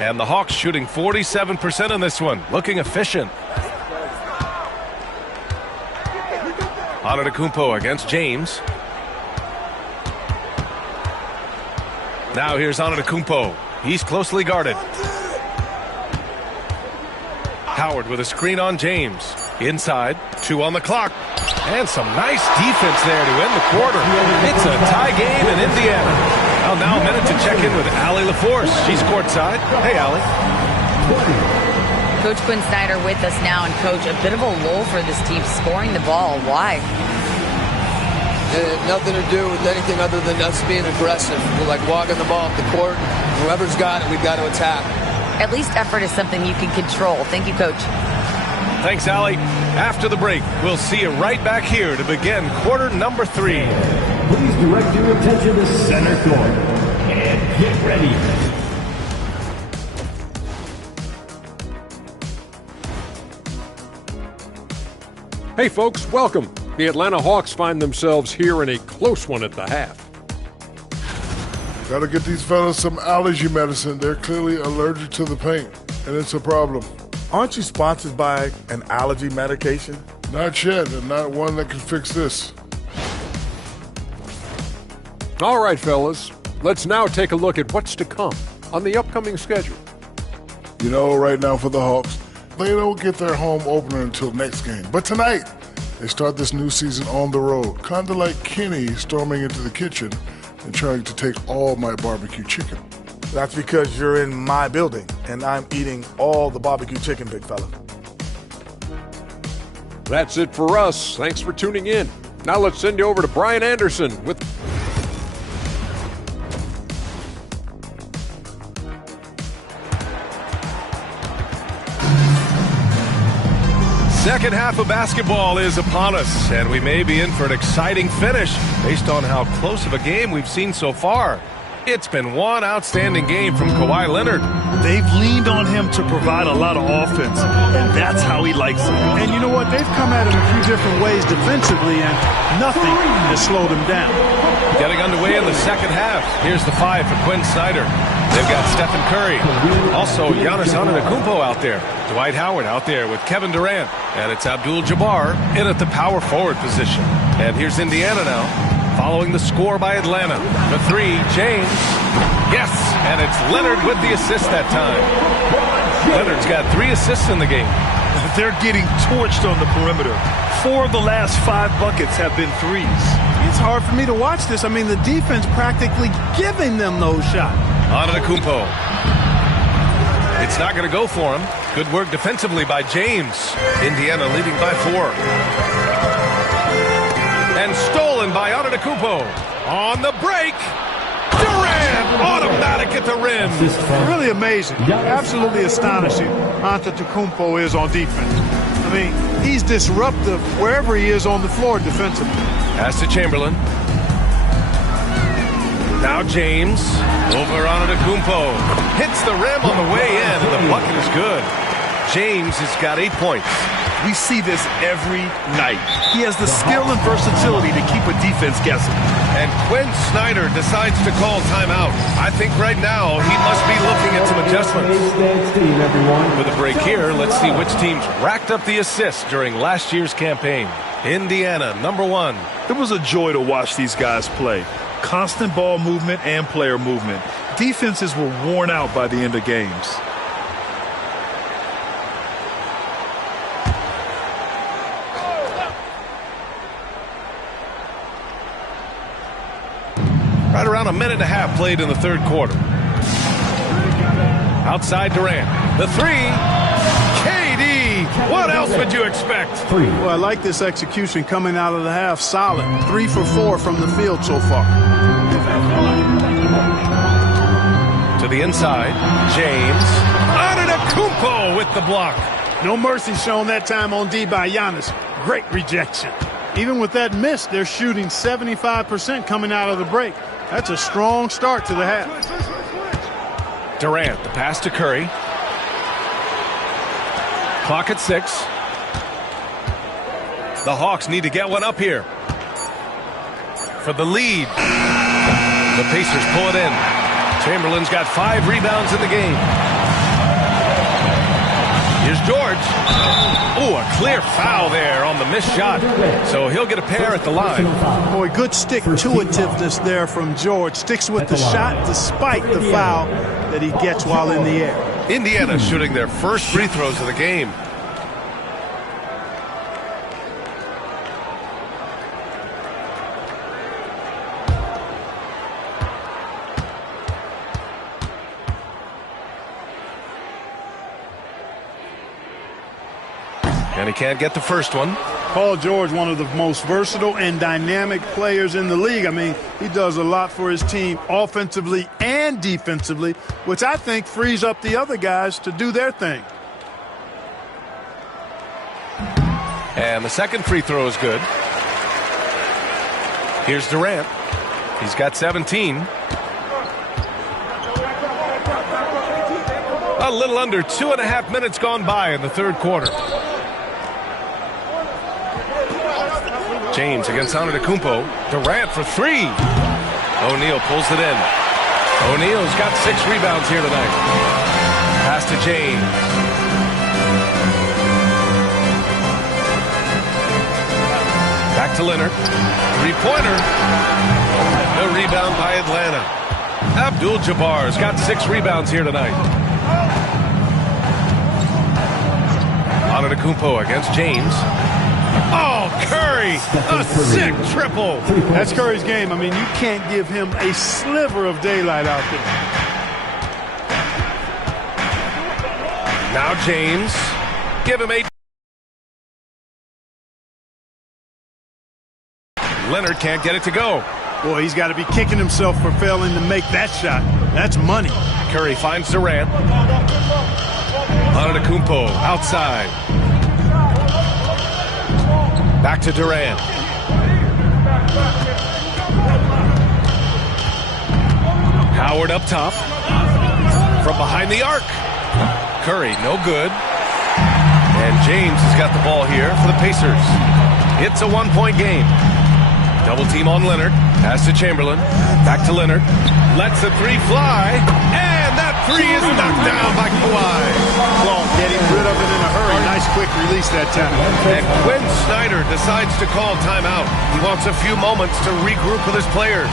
And the Hawks shooting 47% in this one. Looking efficient. Antetokounmpo against James. Now here's Antetokounmpo. He's closely guarded. Howard with a screen on James. Inside, 2 on the clock. And some nice defense there to end the quarter. It's a tie game in Indiana. Well, now a minute to check in with Allie LaForce. She's courtside. Hey, Allie. Coach Quinn Snyder with us now. And, Coach, a bit of a lull for this team scoring the ball. Why? It had nothing to do with anything other than us being aggressive. We're like walking the ball up the court. Whoever's got it, we've got to attack. At least effort is something you can control. Thank you, Coach. Thanks, Allie. After the break, we'll see you right back here to begin quarter number 3. Please direct your attention to center court and get ready. Hey folks, welcome. The Atlanta Hawks find themselves here in a close one at the half. Gotta get these fellas some allergy medicine. They're clearly allergic to the paint, and it's a problem. Aren't you sponsored by an allergy medication? Not yet, and not one that can fix this. All right, fellas, let's now take a look at what's to come on the upcoming schedule. You know, right now for the Hawks, they don't get their home opener until next game. But tonight, they start this new season on the road, kind of like Kenny storming into the kitchen and trying to take all my barbecue chicken. That's because you're in my building, and I'm eating all the barbecue chicken, big fella. That's it for us. Thanks for tuning in. Now let's send you over to Brian Anderson with... Second half of basketball is upon us, and we may be in for an exciting finish based on how close of a game we've seen so far. It's been one outstanding game from Kawhi Leonard. They've leaned on him to provide a lot of offense, and that's how he likes it. And you know what? They've come at him a few different ways defensively, and nothing has slowed him down. Getting underway in the second half. Here's the 5 for Quinn Snyder. They've got Stephen Curry. Also, Giannis Antetokounmpo out there. Dwight Howard out there with Kevin Durant. And it's Abdul-Jabbar in at the power forward position. And here's Indiana now. Following the score by Atlanta. The three, James. Yes, and it's Leonard with the assist that time. Leonard's got 3 assists in the game. They're getting torched on the perimeter. 4 of the last 5 buckets have been threes. It's hard for me to watch this. I mean, the defense practically giving them those shots. Antetokounmpo. It's not going to go for him. Good work defensively by James. Indiana leading by 4. And stolen by Antetokounmpo. On the break. Durant, automatic at the rim. Really amazing. Absolutely astonishing Antetokounmpo is on defense. I mean, he's disruptive wherever he is on the floor defensively. Pass to Chamberlain. Now James over Antetokounmpo. Hits the rim on the way in, and the bucket is good. James has got 8 points. We see this every night. He has the skill and versatility to keep a defense guessing. And Quinn Snyder decides to call timeout. I think right now he must be looking at some adjustments. With a break here, let's see which teams racked up the assists during last year's campaign. Indiana, number 1. It was a joy to watch these guys play. Constant ball movement and player movement. Defenses were worn out by the end of games. Right around a minute and a half played in the third quarter. Outside Durant. The three. KD. What else would you expect? Well, I like this execution coming out of the half. Solid. 3 for 4 from the field so far. To the inside. James. Antetokounmpo with the block. No mercy shown that time on D by Giannis. Great rejection. Even with that miss, they're shooting 75% coming out of the break. That's a strong start to the half. Durant, the pass to Curry. Clock at 6. The Hawks need to get one up here for the lead. The Pacers pull it in. Chamberlain's got 5 rebounds in the game. Here's George. Oh, a clear foul there on the missed shot. So he'll get a pair at the line. Boy, good stick-to-itiveness there from George. Sticks with the shot despite the foul that he gets while in the air. Indiana shooting their first free throws of the game. And he can't get the first one. Paul George, one of the most versatile and dynamic players in the league. I mean, he does a lot for his team offensively and defensively, which I think frees up the other guys to do their thing. And the second free throw is good. Here's Durant. He's got 17. A little under 2.5 minutes gone by in the third quarter. James against Antetokounmpo. Durant for 3. O'Neal pulls it in. O'Neal's got 6 rebounds here tonight. Pass to James. Back to Leonard. 3-pointer. The rebound by Atlanta. Abdul-Jabbar's got 6 rebounds here tonight. Antetokounmpo against James. Oh, Curry, a sick triple. That's Curry's game. I mean, you can't give him a sliver of daylight out there. Now James, give him 8. Leonard can't get it to go. Boy, he's got to be kicking himself for failing to make that shot. That's money. Curry finds Durant. Antetokounmpo outside. Back to Durant. Howard up top. From behind the arc. Curry, no good. And James has got the ball here for the Pacers. It's a 1-point game. Double team on Leonard. Pass to Chamberlain. Back to Leonard. Lets the 3 fly. And that 3 is knocked down by Kawhi. Well, getting rid of it in a hurry. Nice Nice quick release that time. And Quinn Snyder decides to call timeout. He wants a few moments to regroup with his players.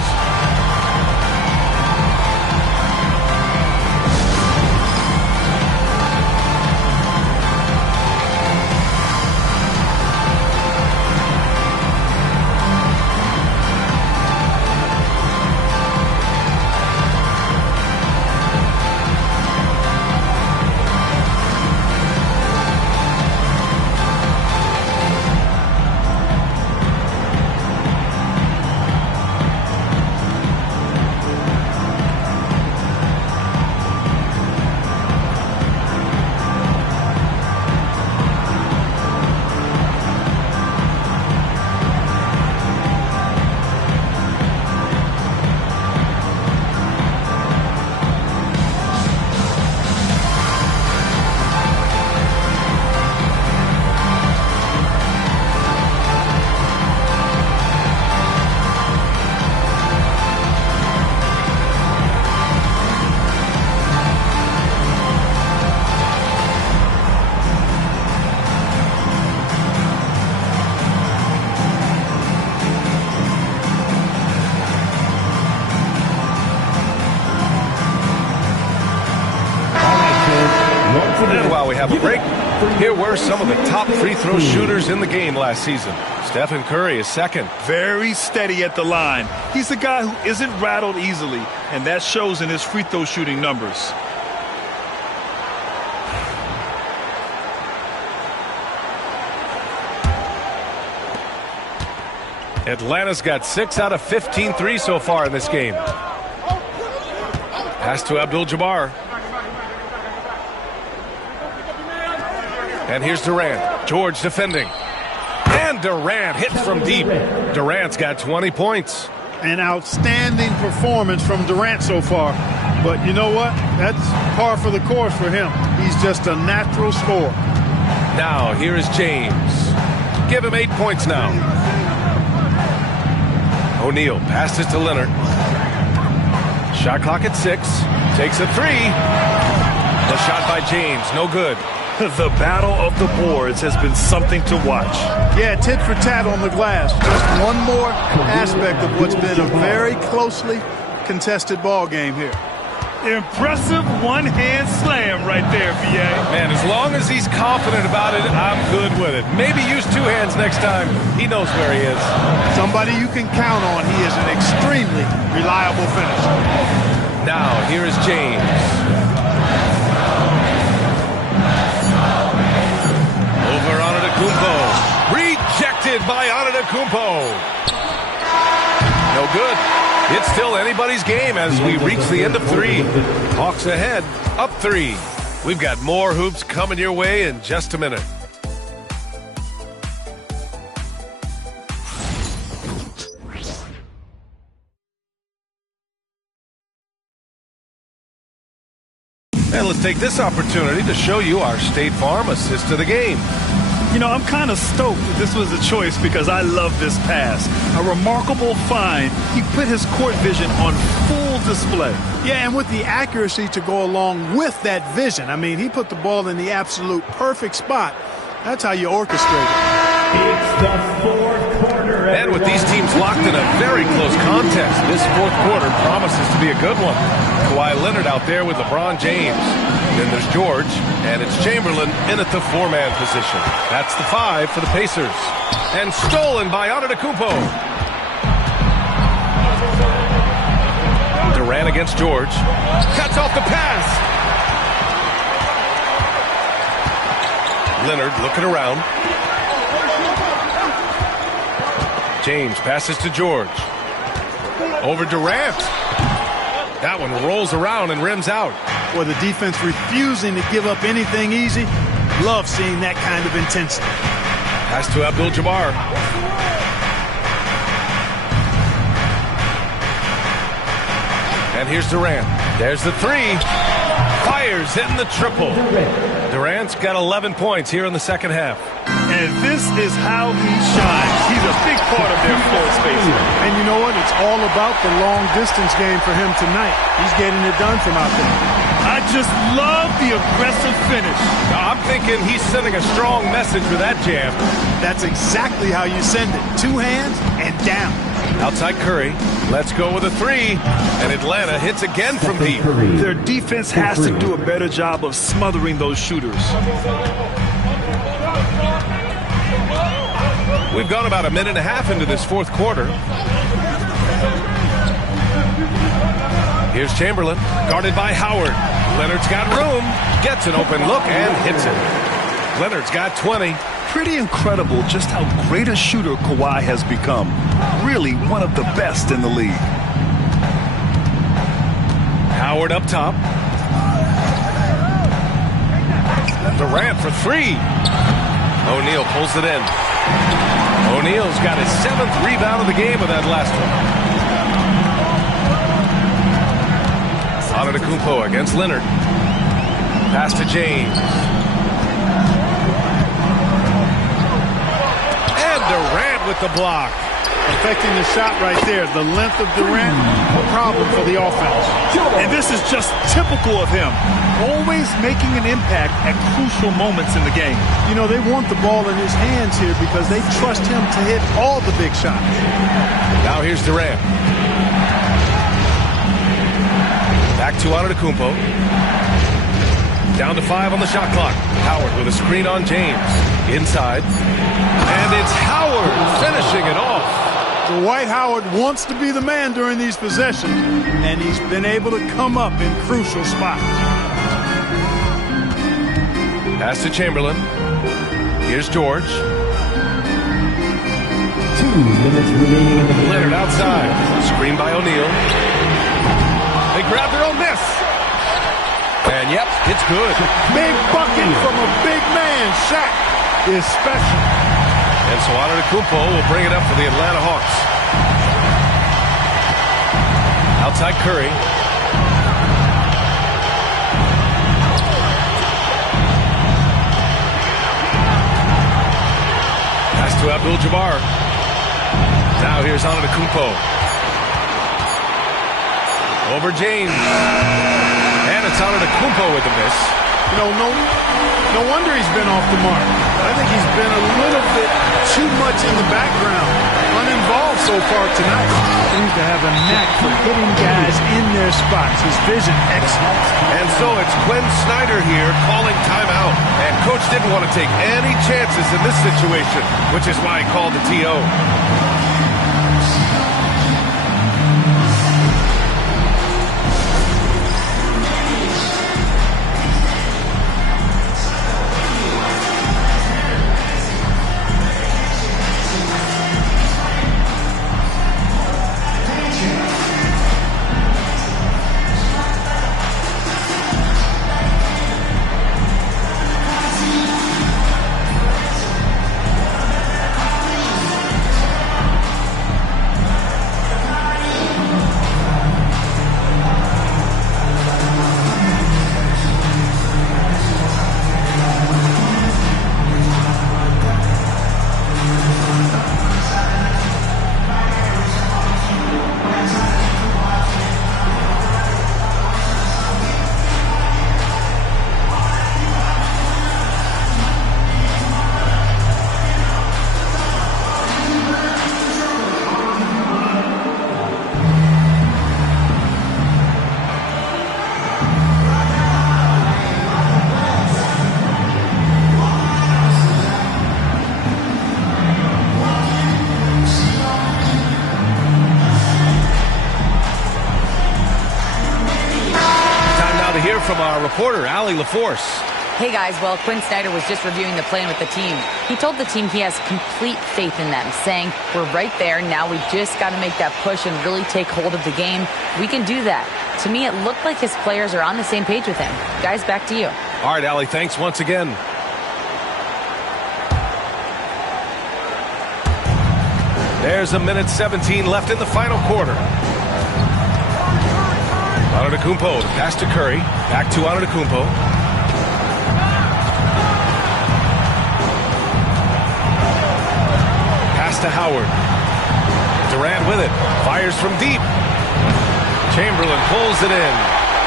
And while we have a break, here were some of the top free throw shooters in the game last season. Stephen Curry is second. Very steady at the line. He's a guy who isn't rattled easily, and that shows in his free throw shooting numbers. Atlanta's got 6 out of 15 threes so far in this game. Pass to Abdul-Jabbar. And here's Durant. George defending. And Durant hits from deep. Durant's got 20 points. An outstanding performance from Durant so far. But you know what? That's par for the course for him. He's just a natural scorer. Now, here is James. Give him 8 points now. O'Neal passes to Leonard. Shot clock at 6. Takes a 3. The shot by James, no good. The battle of the boards has been something to watch. Yeah, tit for tat on the glass. Just one more aspect of what's been a very closely contested ball game here. Impressive one-hand slam right there, B.A. Man, as long as he's confident about it, I'm good with it. Maybe use 2 hands next time. He knows where he is. Somebody you can count on. He is an extremely reliable finisher. Now, here is James. Over Antetokounmpo. Rejected by Antetokounmpo. No good. It's still anybody's game as we reach the end of 3. Hawks ahead, up 3. We've got more hoops coming your way in just a minute. And let's take this opportunity to show you our State Farm assist to the game. You know, I'm kind of stoked that this was a choice because I love this pass. A remarkable find. He put his court vision on full display. Yeah, and with the accuracy to go along with that vision. I mean, he put the ball in the absolute perfect spot. That's how you orchestrate it. It's the fourth quarter. And with these teams locked in a very close contest, this fourth quarter promises to be a good one. Kawhi Leonard out there with LeBron James. Then there's George, and it's Chamberlain in at the 4-man position. That's the 5 for the Pacers. And stolen by Antetokounmpo. Durant against George. Cuts off the pass. Leonard looking around. James passes to George. Over Durant. That one rolls around and rims out. Or the defense refusing to give up anything easy. Love seeing that kind of intensity. Pass to Abdul-Jabbar. And here's Durant. There's the 3. Fires, hitting the triple. Durant's got 11 points here in the second half. And this is how he shines. He's a big part of their floor space. And you know what? It's all about the long distance game for him tonight. He's getting it done from out there. I just love the aggressive finish. I'm thinking he's sending a strong message with that jam. That's exactly how you send it. 2 hands and down. Outside Curry. Let's go with a 3. And Atlanta hits again from deep. Their defense has to do a better job of smothering those shooters. We've gone about a minute and a half into this fourth quarter. Here's Chamberlain, guarded by Howard. Leonard's got room, gets an open look, and hits it. Leonard's got 20. Pretty incredible just how great a shooter Kawhi has become. Really one of the best in the league. Howard up top. Durant for 3. O'Neal pulls it in. O'Neal's got his 7th rebound of the game with that last one. Antetokounmpo against Leonard. Pass to James. And Durant with the block. Affecting the shot right there. The length of Durant, a problem for the offense. And this is just typical of him. Always making an impact at crucial moments in the game. You know, they want the ball in his hands here because they trust him to hit all the big shots. Now here's Durant. Back to Antetokounmpo. Down to 5 on the shot clock. Howard with a screen on James. Inside. And it's Howard finishing it off. Dwight Howard wants to be the man during these possessions, and he's been able to come up in crucial spots. Pass to Chamberlain. Here's George. 2 minutes remaining in the game. Leonard outside. Screen by O'Neal. They grab their own miss. And yep, it's good. Big bucket from a big man. Shaq is special. And so Antetokounmpo will bring it up for the Atlanta Hawks. Outside Curry. Pass to Abdul-Jabbar. Now here's Antetokounmpo. Over James. And it's Antetokounmpo with the miss. You know, no wonder he's been off the mark. I think he's been a little bit too much in the background, uninvolved so far tonight. Seems to have a knack for hitting guys in their spots. His vision excellent. And so it's Quinn Snyder here calling timeout. And coach didn't want to take any chances in this situation, which is why he called the TO. From our reporter, Allie LaForce. Hey guys, well, Quinn Snyder was just reviewing the plan with the team. He told the team he has complete faith in them, saying, we're right there, now we just got to make that push and really take hold of the game. We can do that. To me, it looked like his players are on the same page with him. Guys, back to you. All right, Allie, thanks once again. There's a minute 17 left in the final quarter. Antetokounmpo, the pass to Curry. Back to Antetokounmpo. Pass to Howard. Durant with it. Fires from deep. Chamberlain pulls it in.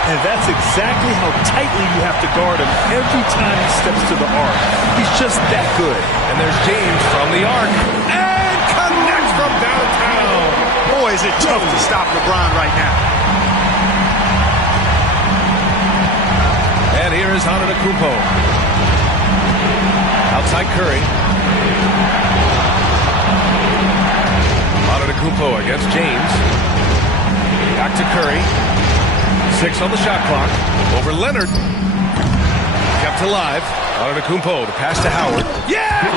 And that's exactly how tightly you have to guard him every time he steps to the arc. He's just that good. And there's James from the arc. And connects from downtown. Boy, is it tough to stop LeBron right now. And here is Antetokounmpo. Outside Curry. Antetokounmpo against James. Back to Curry. 6 on the shot clock. Over Leonard. Kept alive. Antetokounmpo, the pass to Howard. Yes!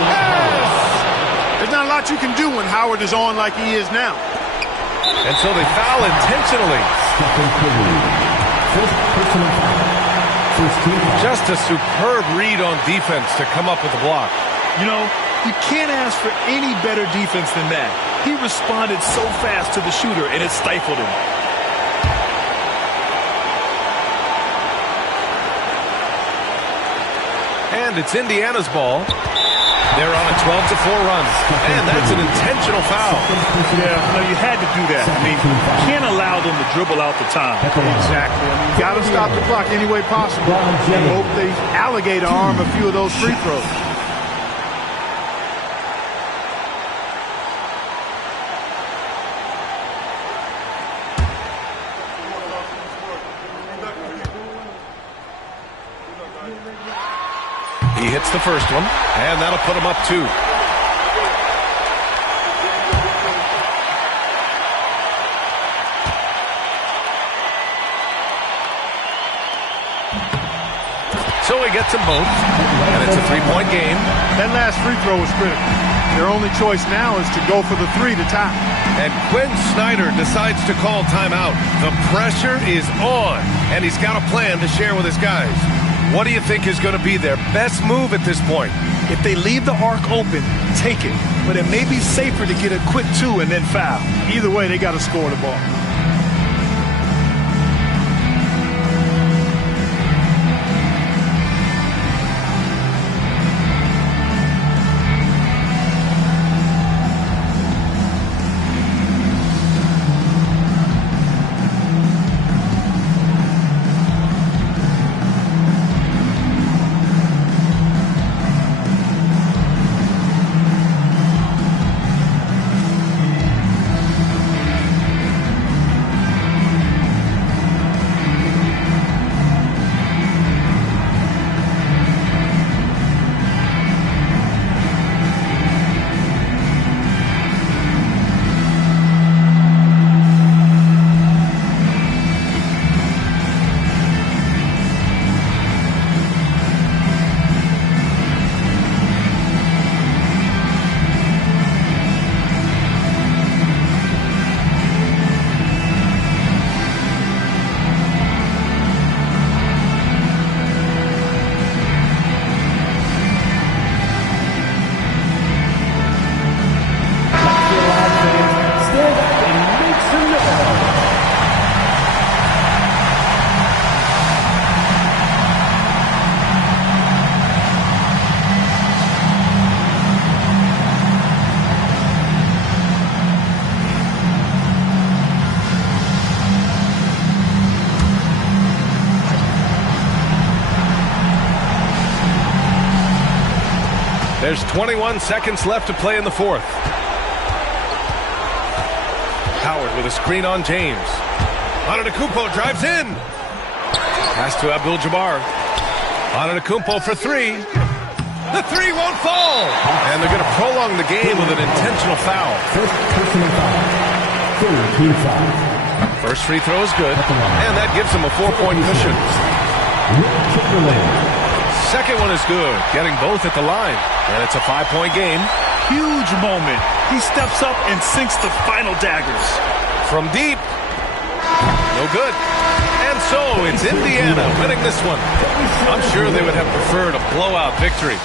There's not a lot you can do when Howard is on like he is now. And so they foul intentionally. Just a superb read on defense to come up with the block. You know, you can't ask for any better defense than that. He responded so fast to the shooter, and it stifled him. And it's Indiana's ball. They're on a 12-4 run. And that's an intentional foul. Yeah, no, you had to do that. I mean, you can't allow them to dribble out the time. Exactly. I mean, you got to stop the clock any way possible. And hope they alligator arm a few of those free throws. He hits the first one, and that'll put him up 2. So he gets them both, and it's a 3-point game. That last free throw was critical. Their only choice now is to go for the 3 to tie. And Quinn Snyder decides to call timeout. The pressure is on, and he's got a plan to share with his guys. What do you think is going to be their best move at this point? If they leave the arc open, take it. But it may be safer to get a quick 2 and then foul. Either way, they got to score the ball. There's 21 seconds left to play in the fourth. Howard with a screen on James. Antetokounmpo drives in. Pass to Abdul-Jabbar. Antetokounmpo for 3. The 3 won't fall. And they're going to prolong the game with an intentional foul. First free throw is good. And that gives them a 4-point cushion. Second one is good, getting both at the line. And it's a 5-point game. Huge moment. He steps up and sinks the final daggers. From deep. No good. And so it's Indiana winning this one. I'm sure they would have preferred a blowout victory.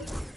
it.